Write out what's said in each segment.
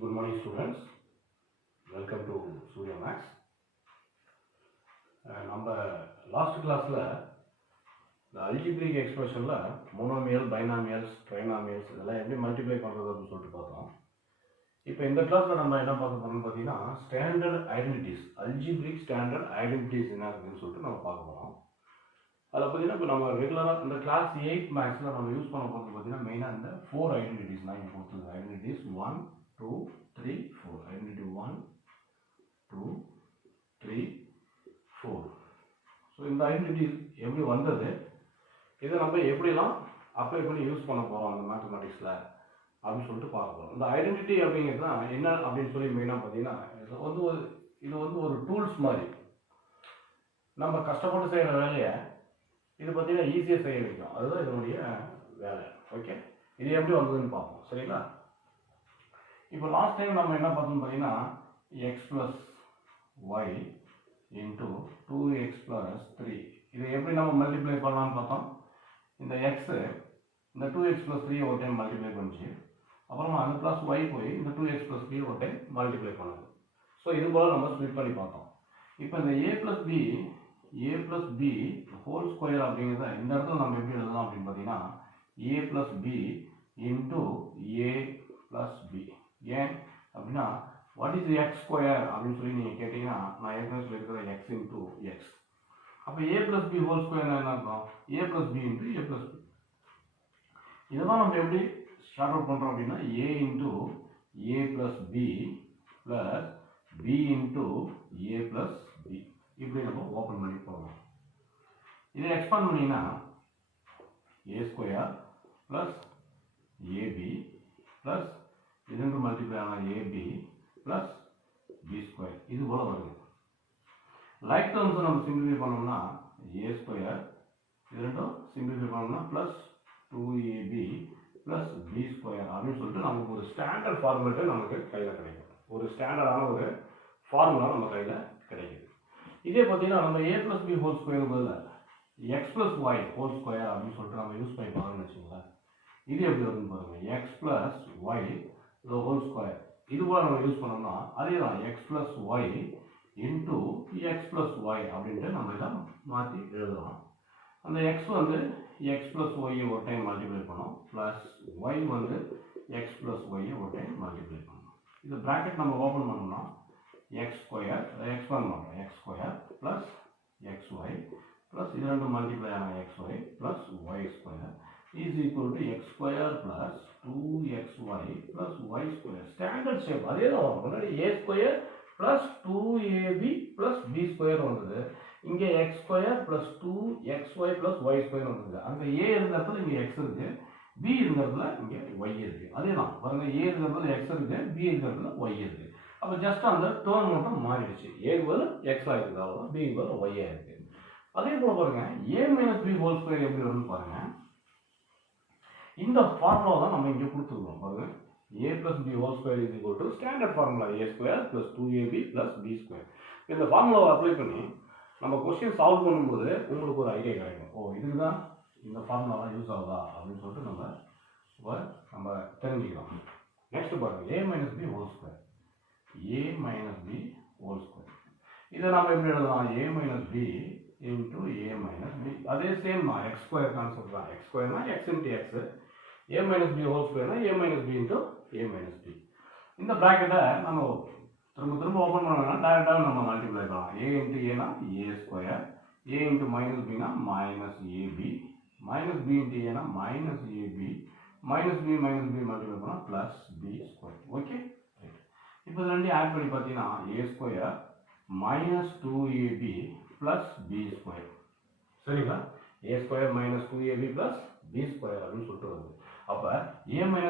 Good morning students, welcome to Surya Max. நம்ம last கிளாஸில் இந்த அல்ஜிப்ரிக் எக்ஸ்பிரஷனில் மோனோமியல், பைனாமியல்ஸ், ட்ரைனாமியல்ஸ் இதெல்லாம் எப்படி மல்டிப்ளை பண்ணுறது அப்படின்னு சொல்லிட்டு பார்த்தோம். இப்போ இந்த கிளாஸில் நம்ம என்ன பார்க்க போகிறோம்னு பார்த்தீங்கன்னா standard identities, algebraic standard identities என்ன இருக்குதுன்னு சொல்லிட்டு நம்ம பார்க்க போகிறோம். அதில் பார்த்தீங்கன்னா இப்போ நம்ம ரெகுலராக இந்த கிளாஸ் 8 மேக்ஸில் நம்ம யூஸ் பண்ண போகிறது பார்த்தீங்கன்னா மெயினாக இந்த 4 ஐடென்டிட்டிஸ் தான் இங்கே கொடுத்துருக்கு. ஐடென்டிட்டிஸ் 1, 2, 3, 4. ஐடென்டிட்டி 1, 2, 3, 4. ஸோ இந்த ஐடென்டிட்டி எப்படி வந்தது, இதை நம்ம எப்படிலாம் அப்ளை பண்ணி யூஸ் பண்ண போகிறோம் அந்த மேத்தமெட்டிக்ஸில் அப்படின்னு சொல்லிட்டு பார்க்க போகிறோம். இந்த ஐடென்டிட்டி அப்படிங்கிறது தான் என்ன அப்படின்னு சொல்லி மெயினாக பார்த்தீங்கன்னா இது வந்து ஒரு டூல்ஸ் மாதிரி. நம்ம கஷ்டப்பட்டு செய்கிற வேலையை இது பார்த்தீங்கன்னா ஈஸியாக செய்ய வைக்கும். அதுதான் இதனுடைய வேலை. ஓகே, இது எப்படி வந்ததுன்னு பார்ப்போம். சரிங்களா? இப்போ லாஸ்ட் டைம் நம்ம என்ன பார்த்தோம்னு பார்த்தீங்கன்னா X plus Y into 2x + 3 இதை எப்படி நம்ம மல்டிப்ளை பண்ணலான்னு பார்த்தோம். இந்த எக்ஸு இந்த 2x + 3 ஒரு டைம் மல்டிப்ளை பண்ணிச்சு, அப்புறமா அந்த ப்ளஸ் ஒய் போய் இந்த 2x + 3 ஒரு டைம் மல்டிப்ளை பண்ணுது. ஸோ இது போல் நம்ம ஸ்ப்ளிட் பண்ணி பார்த்தோம். இப்போ இந்த a + b ஹோல் ஸ்கொயர் அப்படிங்கிறத இந்த இடத்துல நம்ம எப்படி எழுதலாம் அப்படின்னு பார்த்தீங்கன்னா a + b into a + b. ஏன் அப்படின்னா வாட் இஸ் எக்ஸ் ஸ்கொயர் அப்படின்னு சொல்லி நீங்கள் கேட்டிங்கன்னா நான் ஏற்கனவே சொல்லியிருக்கிறேன் எக்ஸ் இன்ட்டு எக்ஸ். அப்போ a + b ஹோல் ஸ்கொயர் என்ன இருக்கும்? a + b into a + b. இதெல்லாம் நம்ம எப்படி ஷார்ட் அவுட் பண்ணுறோம் அப்படின்னா a into a + b plus b into a + b இப்படி நம்ம ஓப்பன் பண்ணி போகலாம். இதை எக்ஸ்பாண்ட் பண்ணிங்கன்னா a square plus ab plus இது ரெண்டு மல்டிப்ளை ஆனால் ab ப்ளஸ் b ஸ்கொயர் இது போல் வருது. லைக் டேர்ம்ஸை நம்ம சிம்பிளிஃபை பண்ணோம்னா a ஸ்கொயர் இது ரெண்டும் சிம்பிளிஃபை பண்ணோம்னா plus 2ab plus b square அப்படின்னு சொல்லிட்டு நமக்கு ஒரு ஸ்டாண்டர்ட் ஃபார்முலா நமக்கு கையில் கிடைக்கும். ஒரு ஸ்டாண்டர்டான ஒரு ஃபார்முலா நம்ம கையில் கிடைக்குது. இதே பார்த்தீங்கன்னா நம்ம a + b ஹோல் ஸ்கொயர் பதில் x + y ஹோல் ஸ்கொயர் அப்படின்னு சொல்லிட்டு நம்ம யூஸ் பண்ணி பார்க்கணும்னு வச்சுக்கோங்களேன். இது எப்படி வருதுன்னு பாருங்கள். x + y ஹோல் ஸ்கொயர் இது போல் நம்ம யூஸ் பண்ணோம்னா அதே தான் x + y into x + y அப்படின்ட்டு நம்ம இதை மாற்றி எழுதலாம். அந்த x வந்து x + y ஒரு டைம் மல்டிப்ளை பண்ணோம், ப்ளஸ் y வந்து x + y ஒரு டைம் மல்டிப்ளை பண்ணோம். இது ப்ராக்கெட் நம்ம ஓப்பன் பண்ணோம்னா x ஸ்கொயர் எக்ஸ்பாண்ட் பண்ணுறோம் x square plus xy plus இது ரெண்டு மல்டிப்ளை ஆன xy plus y square is equal to x square plus 2xy plus y square. Standard shape அதே தான் வரும். முன்னாடி a square plus 2ab plus b square வந்தது. இங்கே x square plus 2xy plus y square வந்தது. அங்கே a இருந்த இடத்துல இங்கே x இருக்குது, b இருந்த இடத்துல இங்கே y இருக்குது. அதே தான் பாருங்க, a இருந்த இடத்துல x இருக்குது, b இருந்த இடத்துல y இருக்குது. அப்போ ஜஸ்ட் அந்த டேர்ம் மட்டும் மாறிடுச்சு. a பதில் x இருக்குது, அவ்வளோதான். b பதில் y இருக்குது. அதே போல் பாருங்க a - b ஹோல் ஸ்கொயர் எப்படி வரும்னு பாருங்க. இந்த ஃபார்முலா தான் நம்ம இங்கே கொடுத்துருக்கோம். பாருங்க a + b whole square is equal to standard formula a square plus 2ab plus b square. இந்த ஃபார்முலாவை அப்ளை பண்ணி நம்ம கொஸ்டின் சால்வ் பண்ணும்போது உங்களுக்கு ஒரு ஐடியா கிடைக்கும். ஓ இதுக்கு தான் இந்த ஃபார்முலாலாம் யூஸ் ஆகுதா அப்படின்னு சொல்லிட்டு நம்ம தெரிஞ்சுக்கலாம். நெக்ஸ்ட் பாருங்க a - b whole square a - b whole square. இதை நம்ம எப்படி எழுதலாம்? a - b into a - b. அதே சேம் தான், எக்ஸ் ஸ்கொயர் கான்செப்ட் தான். எக்ஸ் ஸ்கொயர்னா x into x, a - b whole ஸ்கொயர்னா a - b into a - b. இந்த ப்ராக்கெட்டை நம்ம திரும்ப ஓப்பன் பண்ணோம்னா டேரெக்டாக நம்ம மல்டிப்ளை பண்ணலாம். a இன்ட்டு ஏனா a square, a into - bனா -ab, -b into ஏனா -ab, -b மல்டிப்ளை பண்ணால் ப்ளஸ் b ஸ்கொயர். ஓகே, இப்போ இது ரெண்டையும் ஆட் பண்ணி பார்த்தீங்கன்னா a square -2ab plus b square. சரிங்களா? a square -2ab plus b square அப்படின்னு சொல்லிட்டு வருது. அப்போ a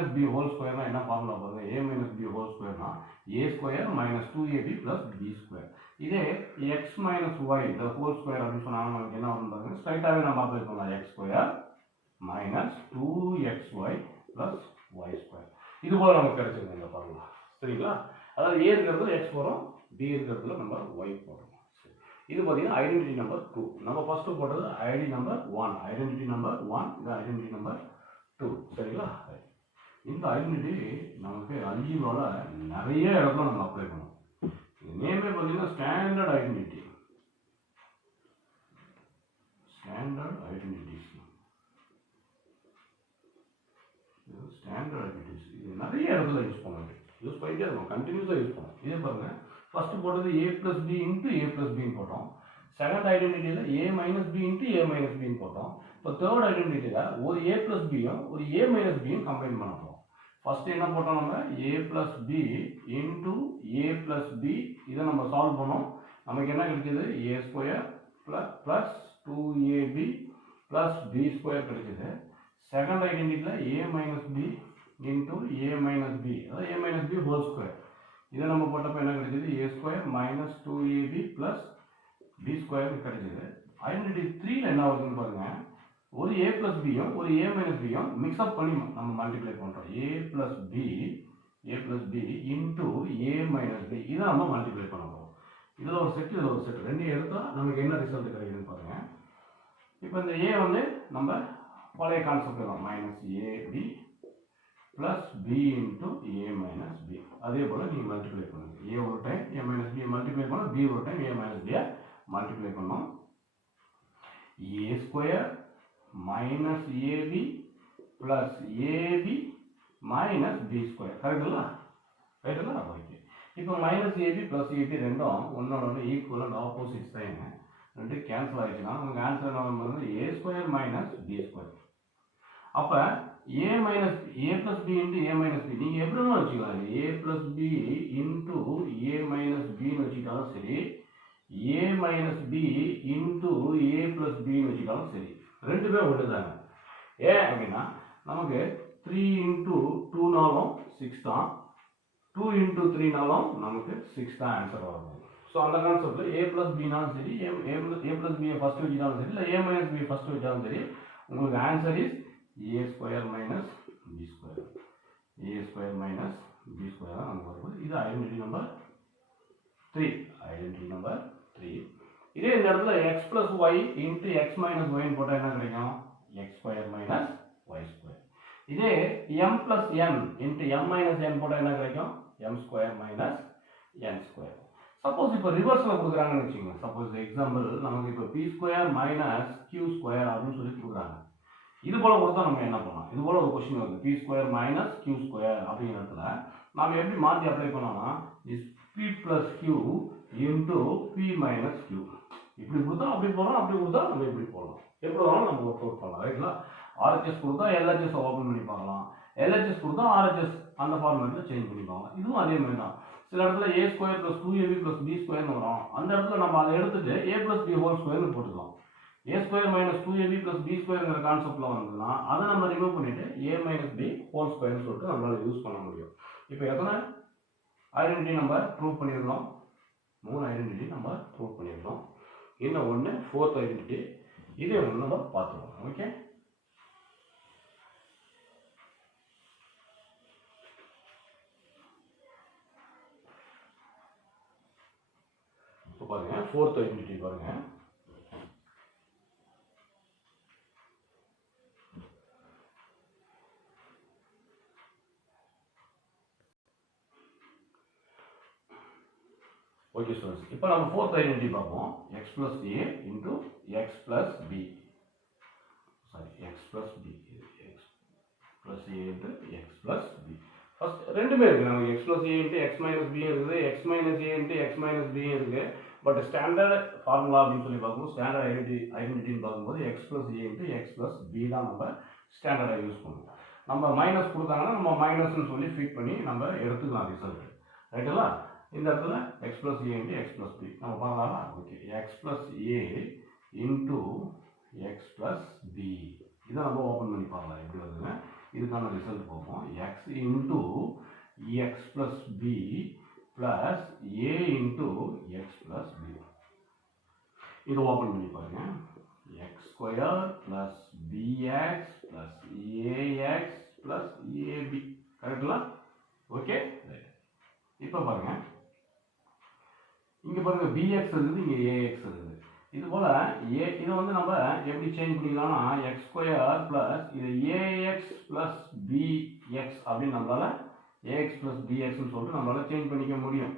- b ஹோல் ஸ்கொயர்னா என்ன ஃபார்முலா பாருங்க. a - b ஹோல் ஸ்கொயர்னா a square -2ab plus b square. இதே x - y the whole square அப்படின்னு சொன்னாங்க நமக்கு என்ன வரும் பாருங்க. ஸ்ட்ரைட்டாகவே நம்ம அப்ளை பண்ணலாம். x square -2xy plus y square. இது போல நமக்கு கிடைச்சிருக்கு இந்த ஃபார்முலா. சரிங்களா? அதாவது a இருக்கிறதுல x போகிறோம், b இருக்கிறதுல நம்ம y போகிறோம். இது பார்த்தீங்கன்னா ஐடென்டிட்டி நம்பர் 2. நம்ம ஃபர்ஸ்ட் போட்டது ஐடென்டிட்டி நம்பர் 1, இது ஐடென்டிட்டி நம்பர் 2. சரிங்களா? இந்த ஐடென்டிட்டி நமக்கு அல்ஜிப்ரால நிறைய இடத்துல நம்ம அப்ளை பண்ணுவோம். நேமே பார்த்தீங்கன்னா ஸ்டாண்டர்ட் ஐடென்டிட்டி. ஸ்டாண்டர்ட் ஐடென்டிட்டிஸ் இது நிறைய இடத்துல யூஸ் பண்ணுவோம். யூஸ் பண்ணிட்டே இருக்கும், கண்டினியூஸாக யூஸ் பண்ணுவோம். இதே பாருங்க, ஃபர்ஸ்ட் போட்டது a + b into a + b போட்டோம். செகண்ட் ஐடென்டிட்டியில் a - b into a - b போட்டோம். இப்போ தேர்ட் ஐடென்டிட்டியில் ஒரு a + b-யும் ஒரு a - b-யும் கம்பைன் பண்ண போகிறோம். ஃபர்ஸ்ட் என்ன போட்டோம் நம்ம a + b into a + b. இதை நம்ம சால்வ் பண்ணோம். நமக்கு என்ன கிடைக்குது a² + 2ab + b² கிடைக்குது. செகண்ட் ஐடென்டிட்டியில் a - b into a - b, அதாவது a - b ஹோல் ஸ்கொயர். இதை நம்ம போட்டப்போ என்ன கிடைக்குது a² - 2ab + b² கிடைக்குது. ஐடென்டிட்டி 3ல என்ன வருதுன்னு பாருங்க, ஒரு a + b-யும் ஒரு a - b-யும் மிக்ஸ்அப் பண்ணி நம்ம மல்டிப்ளை பண்ணுறோம். a + b into a - b, இதை நம்ம மல்டிப்ளை பண்ண போகிறோம். இதில் ஒரு செட், இதில் ஒரு செட், ரெண்டையும் எடுத்தால் நமக்கு என்ன ரிசல்ட் கிடைக்குதுன்னு பாருங்க. இப்போ இந்த a வந்து நம்ம பழைய கான்செப்ட் தான், -ab + b into a - b. அதே போல் நீங்கள் மல்டிப்ளை பண்ணுங்க. a ஒரு டைம் a - b மல்டிப்ளை பண்ணோம், b ஒரு டைம் a - b மல்டிப்ளை பண்ணோம். a² - ab + ab - b², கரெக்டுங்களா? ரைட்டுங்களா? ஓகே. இப்போ -ab + ab ரெண்டும் ஒன்னோட ஈக்குவல் அண்ட் ஆப்போசிட் சைன், ரெண்டு கேன்சல் ஆயிடுச்சுன்னா நமக்கு ஆன்சர் என்ன வருது a² - b². அப்போ a + b into a - b நீங்கள் எப்படி வேணாலும் வச்சுக்கலாம். a + b into a - b வச்சுக்கிட்டாலும் சரி, a - b into a + b வச்சுக்கிட்டாலும் சரி, ரெண்டுமே ஒன்று தாங்க. ஏன் அப்படின்னா நமக்கு 3 இன்ட்டு 2நாலும் 6 தான், 2 இன்ட்டு 3நாலும் நமக்கு 6 தான் ஆன்சர் வரும். ஸோ அந்த கான்செப்டில் a + bனாலும் சரி, a + b ஃபஸ்ட்டு வச்சுட்டாலும் சரி, இல்லை a - b ஃபஸ்ட்டு வச்சாலும் சரி, உங்களுக்கு answer is a² - b². a² - b² தான் நமக்கு வருது. இது ஐடென்டிட்டி நம்பர் 3. Identity number 3. இதே இந்த இடத்துல x + y into x - y போட்டால் என்ன கிடைக்கும்? x² - y². இதே m + n into m - n போட்டால் என்ன கிடைக்கும்? m² - n². சப்போஸ் இப்போ ரிவர்ஸில் கொடுக்குறாங்கன்னு வச்சுக்கோங்க. சப்போஸ் எக்ஸாம்பிள் நமக்கு இப்போ p² - q² அப்படின்னு சொல்லி கொடுக்குறாங்க. இது போல கொடுத்தா நம்ம என்ன பண்ணலாம்? இது போல ஒரு கொஸ்டின் வருது, p² - q² அப்படிங்கிற இடத்துல நாம எப்படி மாற்றி அப்ளை பண்ணோம்னா p + q into p - q. இப்படி கொடுத்தா அப்படி போடலாம், அப்படி கொடுத்தா நம்ம இப்படி போடலாம். எப்படி வேணாலும் நம்ம ஒர்க் அவுட் பண்ணலாம். ரைட்ங்களா? RHS கொடுத்தா LHS ஓப்பன் பண்ணி பார்க்கலாம், LHS கொடுத்தா RHS அந்த ஃபார்மேட்டில் சேஞ்ச் பண்ணி பார்க்கலாம். இதுவும் அதே மாதிரி தான். சில இடத்துல a² + 2ab + b² வரும். அந்த இடத்துல நம்ம அதை எடுத்துட்டு a + b ஹோல் ஸ்கொயர்னு போட்டுக்கலாம். a² - 2ab + b²ங்கிற கான்செப்ட்ல வந்ததுன்னா அதை நம்ம ரிமூவ் பண்ணிட்டு a - b ஹோல் ஸ்கொயர்னு சொல்லிட்டு நம்மளால யூஸ் பண்ண முடியும். இப்போ எத்தனை ஐடென்டிட்டி நம்ம ப்ரூவ் பண்ணியிருந்தோம்? 3 ஐடென்டிட்டி நம்ம ப்ரூவ் பண்ணியிருந்தோம். இன்னும் ஒன்று 4th ஐடென்டிட்டி, இதே ஒன்று நம்ம பார்த்துருவோம். ஓகே, இப்போ பாருங்க 4th ஐடென்டிட்டி பாருங்க. ஓகே ஸ்டூடெண்ட்ஸ், இப்போ நம்ம 4th ஐடென்டிட்டி பார்ப்போம். x + a into x + b, sorry x + b, x + a into x + b. First ரெண்டுமே இருக்குது. நமக்கு x + a into x - b இருக்குது, x - a into x - b இருக்குது. பட் ஸ்டாண்டர்ட் ஃபார்முலா அப்படின்னு சொல்லி பார்க்கும்போது, ஸ்டாண்டர்ட் ஐடென்டிட்டின்னு பார்க்கும்போது x + a into x + b தான் நம்ம ஸ்டாண்டர்டாக யூஸ் பண்ணுவோம். நம்ம மைனஸ் கொடுத்தாங்கன்னா நம்ம மைனஸ்ன்னு சொல்லி ஃபிட் பண்ணி நம்ம எடுத்துக்கலாம் ரிசல்ட். ரைட்டுங்களா? இந்த இடத்துல x + a into x + b நம்ம பார்க்கலாமா? Okay, x + a into x + b இதை நம்ம ஓப்பன் பண்ணி பார்க்கலாம் எப்படி வருதுங்க. இதுக்கான ரிசல்ட் பார்ப்போம். x into x + b plus a into x + b. இது ஓப்பன் பண்ணி பாருங்க. x² + bx + ax + ab, கரெக்டுங்களா? Okay, right. இப்போ பாருங்க, இங்க பாருங்க bx இருக்குது, இங்க ax இருக்குது. இது போல் இதை வந்து நம்ம எப்படி சேஞ்ச் பண்ணிக்கலாம்னா எக்ஸ் ஸ்கொயர் ப்ளஸ் இது ஏஎக்ஸ் ப்ளஸ் பிஎக்ஸ் அப்படின்னு நம்மளால் ஏஎக்ஸ் ப்ளஸ் பிஎக்ஸ்ன்னு சொல்லிட்டு நம்மளால் சேஞ்ச் பண்ணிக்க முடியும்.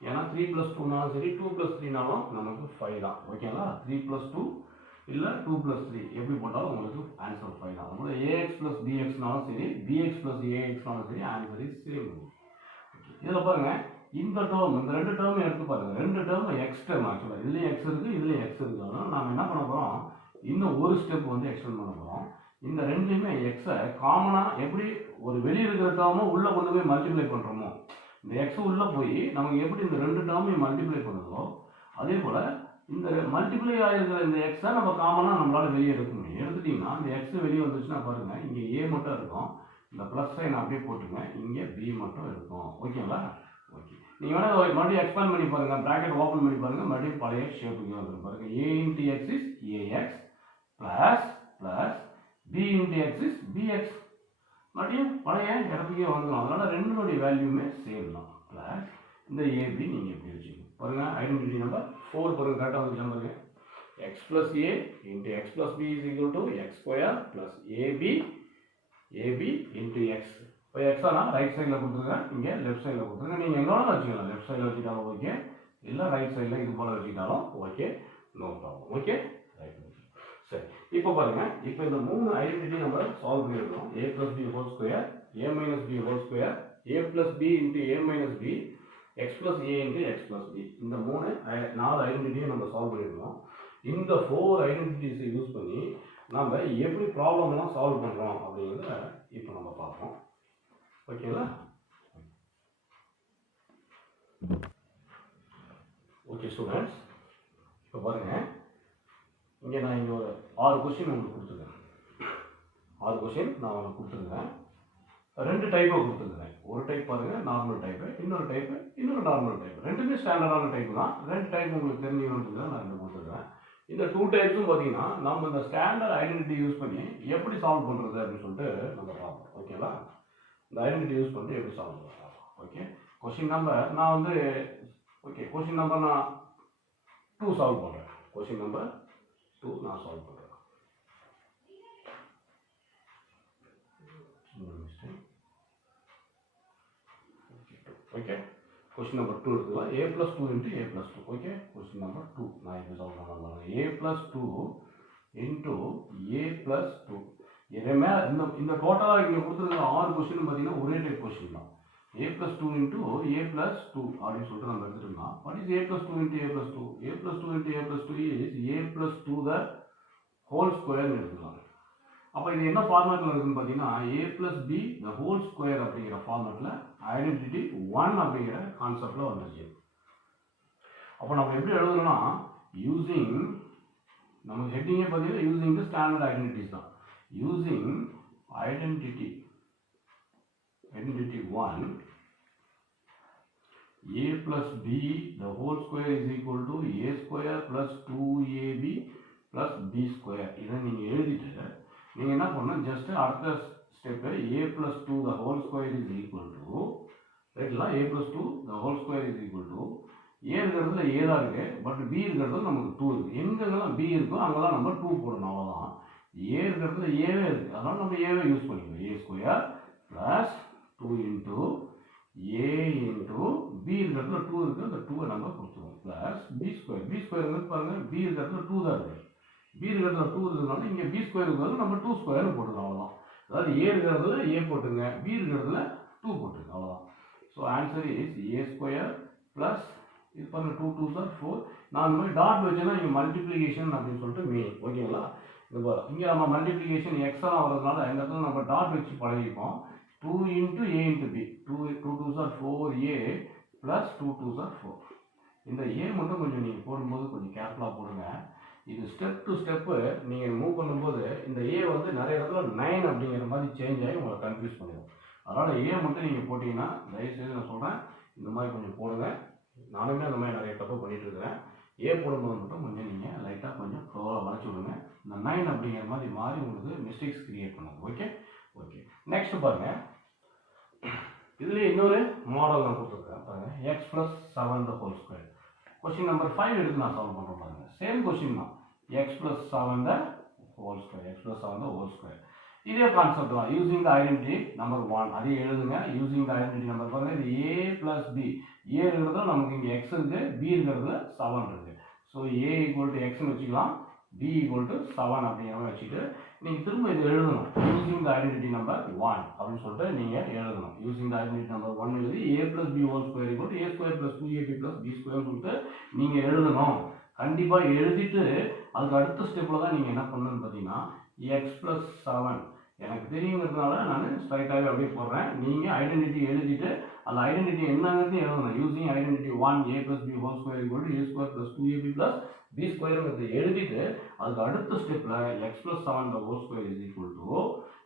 ஏன்னா 3 + 2நாலும் சரி 2 + 3நாலும் நமக்கு 5 தான். ஓகேங்களா? 3 + 2 இல்லை 2 + 3 எப்படி போட்டாலும் உங்களுக்கு ஆன்சர் 5 தான். அதுபோல் ஏஎக்ஸ் ப்ளஸ் பிஎக்ஸ்னாலும் சரி பிஎக்ஸ் ப்ளஸ் ஏஎக்ஸ்னாலும் சரி ஆன்சர் இஸ் சேம். இதில் பாருங்கள் இந்த டேர்ம் இந்த 2 டேர்மும் எடுத்து பாருங்கள். 2 டேர்ம் எக்ஸ் டேர்ம் ஆக்சுவலாக இதுலேயும் எக்ஸ் இருக்குது இதுலேயும் எக்ஸ் இருக்குது. அதனால் நம்ம என்ன பண்ண போகிறோம் இன்னும் ஒரு ஸ்டெப் வந்து எக்ஸ்டெண்ட் பண்ண போகிறோம். இந்த ரெண்டுலேயுமே எக்ஸை காமனாக எப்படி ஒரு வெளியே இருக்கிற டேர்மும் உள்ளே கொண்டு போய் மல்டிப்ளை பண்ணுறோமோ இந்த எக்ஸ் உள்ளே போய் நமக்கு எப்படி இந்த 2 டேர்மையும் மல்டிப்ளை பண்ணுதோ அதே போல் இந்த மல்டிப்ளை ஆகிருக்கிற இந்த எக்ஸை நம்ம காமனாக நம்மளால் வெளியே எடுக்க முடியும். எடுத்துட்டிங்கன்னா இந்த எக்ஸ் வெளியே வந்துச்சுன்னா பாருங்கள் இங்கே ஏ மட்டும் இருக்கும். இந்த ப்ளஸ் சைன் அப்படியே போட்டுங்க. இங்கே பி மட்டும் இருக்கும். ஓகேங்களா? ஓகே, நீங்கள் வேணால் மறுபடியும் எக்ஸ்பேண்ட் பண்ணி பாருங்கள். ப்ராக்கெட் ஓப்பன் பண்ணி பாருங்கள். மறுபடியும் பழைய ஷேப்புக்கு வந்துடும் பாருங்கள். A into x is ax plus plus b into x is bx. மறுபடியும் பழைய இடத்துக்கே வந்துடும். அதனால் ரெண்டுனுடைய வேல்யூமே சேம் தான். ப்ளஸ் இந்த ஏபி நீங்கள் எப்படி வச்சுக்கணும் பாருங்கள். ஐடென்டிட்டி நம்பர் 4 பாருங்கள் கரெக்டாக வந்து பாருங்க. X plus a into x plus b is equal to x square plus a b into x. இப்போ எக்ஸானா ரைட் சைடில் கொடுத்துருக்கேன், இங்கே லெஃப்ட் சைடில் கொடுத்துருக்கேன். நீங்கள் எங்கே வேணாலும் வச்சுக்கலாம். லெஃப்ட் சைடில் வச்சுட்டாலும் ஓகே, இல்லை ரைட் சைடில் இது போல் வச்சுக்கிட்டாலும் okay, no problem. Okay right. சரி, இப்போ பாருங்கள். இப்போ இந்த 3 ஐடென்டிட்டி நம்ம சால்வ் பண்ணியிருக்கோம். a + b whole square a - b whole square a + b into a - b x + a into x + b. இந்த 4 ஐடென்டிட்டியை நம்ம சால்வ் பண்ணியிருக்கோம். இந்த 4 ஐடென்டிட்டிஸை யூஸ் பண்ணி நம்ம எப்படி ப்ராப்ளம்லாம் சால்வ் பண்ணுறோம் அப்படிங்கிறத இப்போ நம்ம பார்ப்போம். ஓகேங்களா? ஓகே ஸ்டூடெண்ட்ஸ், இப்போ பாருங்கள். இங்கே நான் இங்கே ஒரு 6 கொஸ்டின் உங்களுக்கு கொடுத்துருக்கேன். 6 கொஸ்டின் நான் உங்களுக்கு கொடுத்துருக்கேன். 2 டைப்பாக கொடுத்துருக்கேன். ஒரு டைப் பாருங்கள் நார்மல் டைப்பு, இன்னொரு டைப்பு இன்னொரு நார்மல் டைப். ரெண்டுமே ஸ்டாண்டர்டான டைப் தான். 2 டைப் உங்களுக்கு தெரிஞ்சுக்கணுன்றது நான் 2 கொடுத்துருக்கேன். இந்த 2 டைப்ஸும் பார்த்தீங்கன்னா நம்ம இந்த ஸ்டாண்டர்ட் ஐடென்டிட்டி யூஸ் பண்ணி எப்படி சால்வ் பண்ணுறது அப்படின்னு சொல்லிட்டு நம்ம பார்ப்போம். ஓகேவா? இந்த ஐடென்டிட்டி யூஸ் பண்ணி எப்படி சால்வ் பண்ணுறோம். ஓகே, கொஸ்டின் நம்பர் நான் வந்து கொஸ்டின் நம்பர் நான் 2 சால்வ் பண்ணுறேன். கொஸ்டின் நம்பர் 2 நான் சால்வ் பண்ணுறேன். ஓகே, கொஸ்டின் நம்பர் 2 இருக்குல்ல, a + 2 into a + 2. Okay, question number 2 நான் எப்படி சால்வ் பண்ணுறேன். a + 2 into a + 2. இதேமே இந்த டோட்டலாக இங்கே கொடுத்துருக்க 6 கொஸ்டின் பார்த்தீங்கன்னா ஒரே டைப் கொஸ்டின் தான். a + 2 இன்ட்டு a + 2 அப்படின்னு சொல்லிட்டு நம்ம எடுத்துட்டோம்னா what is a + 2 into a + 2? a + 2 into a + 2 is a + 2 the whole ஸ்கொயர்னு எடுத்துக்கலாம். அப்போ இது என்ன ஃபார்மேட்டில் இருக்குன்னு பார்த்தீங்கன்னா a + b the whole square அப்படிங்கிற ஃபார்மேட்டில் ஐடென்டிட்டி 1 அப்படிங்கிற கான்செப்டில் வந்துச்சு. அப்போ நம்ம எப்படி எழுதணும்னா யூஸிங் நம்ம ஹெட்டிங்கே பார்த்தீங்கன்னா யூஸிங் த ஸ்டாண்டர்ட் ஐடென்டிட்டிஸ் தான். Using identity 1 a + b the whole square is equal to a square plus 2ab plus b square. இதை நீங்கள் எழுதிட்டு நீங்கள் என்ன பண்ணணும், ஜஸ்ட் அடுத்த step a + 2 the whole square is equal to ரைட்லாம் a + 2 the whole square is equal to a இருக்கிறதுல a தான் இருக்கு, பட் b இருக்கிறதுல நமக்கு 2 இருக்கு. எங்கெல்லாம் b இருக்கோ அங்கெல்லாம் நம்ம 2 போடணும். அவ்வளோதான். a இருக்கிறதுல ஏவே இருக்கு, அதனால நம்ம ஏவே யூஸ் பண்ணிக்கணும். a square plus 2 into a into b இருக்கிறதுல 2 இருக்குது, அந்த 2 நம்ம கொடுத்துருவோம். ப்ளஸ் b ஸ்கொயர் இருக்கிறது பாருங்கள் b இருக்கிறதுல 2 தான் இருக்குது. b இருக்கிறதுல 2 இருக்கிறதுனால இங்கே b ஸ்கொயர் இருக்கிறது நம்ம 2 ஸ்கொயர்னு போட்டுருக்கோம். அவ்வளோதான். அதாவது a இருக்கிறதுல a போட்டுங்க, b இருக்கிறதுல 2 போட்டுருங்க. அவ்வளோதான். So answer is a square plus இது பாருங்கள் 2 2s are 4. நான் இந்த மாதிரி டாட் வச்சேன்னா இங்கே மல்டிப்ளிகேஷன் அப்படின்னு சொல்லிட்டு மீனிங். ஓகேங்களா? இது போல் இங்கே நம்ம மல்டிப்ளிகேஷன் எக்ஸெல்லாம் வரதுனால இந்த இடத்துல நம்ம டாட் வச்சு பழகிப்போம். 2 into a into b 2 2s are 4a plus 2 2s are 4. இந்த a மட்டும் கொஞ்சம் நீங்கள் போடும்போது கொஞ்சம் கேர்ஃபுல்லாக போடுங்க. இது ஸ்டெப் டு ஸ்டெப்பு நீங்கள் மூவ் பண்ணும்போது இந்த a வந்து நிறைய இடத்துல 9 அப்படிங்கிற மாதிரி சேஞ்ச் ஆகி உங்களை கன்ஃபியூஸ் பண்ணிடும். அதனால் a மட்டும் நீங்கள் போட்டிங்கன்னா தயவுசெய்து நான் சொல்கிறேன் இந்த மாதிரி கொஞ்சம் போடுங்க. நானுமே அந்த மாதிரி நிறைய தப்பு பண்ணிட்டு இருக்கிறேன். a போடும்போது மட்டும் கொஞ்சம் நீங்கள் லைட்டாக கொஞ்சம் ஃப்ளோவாக வளைச்சி விடுங்க. இந்த 9 அப்படிங்கிற மாதிரி மாறி உங்களுக்கு மிஸ்டேக்ஸ் கிரியேட் பண்ணுங்க. ஓகே ஓகே, நெக்ஸ்ட் பாருங்கள். இதுலேயே இன்னொரு மாடல் நான் கொடுத்துருக்கேன் பாருங்கள். x + 7 the whole square. Question number 5 எடுத்து நான் சால்வ் பண்ணுறேன் பாருங்க. சேம் கொஸ்டின் தான். x plus 7 the whole square, x plus 7 the whole square. இதே கான்செப்ட் தான். யூசிங் த ஐடென்டிட்டி நம்பர் 1 அதே எழுதுங்க. யூசிங் த ஐடென்டிட்டி நம்பர் பாருங்க, இது a plus b. a இருக்கிறதுல நமக்கு இங்கே x இருக்கு, b இருக்கிறதுல 7 இருக்கு. ஸோ a ஈக்குவல் டு எக்ஸ்னு வச்சுக்கலாம், b ஈக்குவல் டு 7 அப்படிங்கிற மாதிரி வச்சுட்டு நீங்கள் திரும்ப இது எழுதணும். யூசிங் த ஐடென்டிட்டி நம்பர் 1 அப்படின்னு சொல்லிட்டு நீங்கள் எழுதணும். யூசிங் த ஐடென்டிட்டி நம்பர் 1 எழுதி a plus b whole square equal to a square plus 2ab plus b square சொல்லிட்டு நீங்கள் எழுதணும். கண்டிப்பாக எழுதிட்டு அதுக்கு அடுத்த ஸ்டெப்பில் தான் நீங்கள் என்ன பண்ணணும்னு பார்த்தீங்கன்னா x plus 7 எனக்கு தெரியுங்கிறதுனால நான் ஸ்ட்ரைட்டாகவே அப்படியே போடுறேன். நீங்கள் ஐடென்டிட்டி எழுதிட்டு அந்த ஐடென்டிட்டி என்னங்கிறது எழுதணும். Using identity 1 a plus b whole square equal to a square plus 2ab plus b squareங்கிறது எழுதிட்டு அதுக்கு அடுத்த ஸ்டெப்பில் x plus 7 the whole square is equal to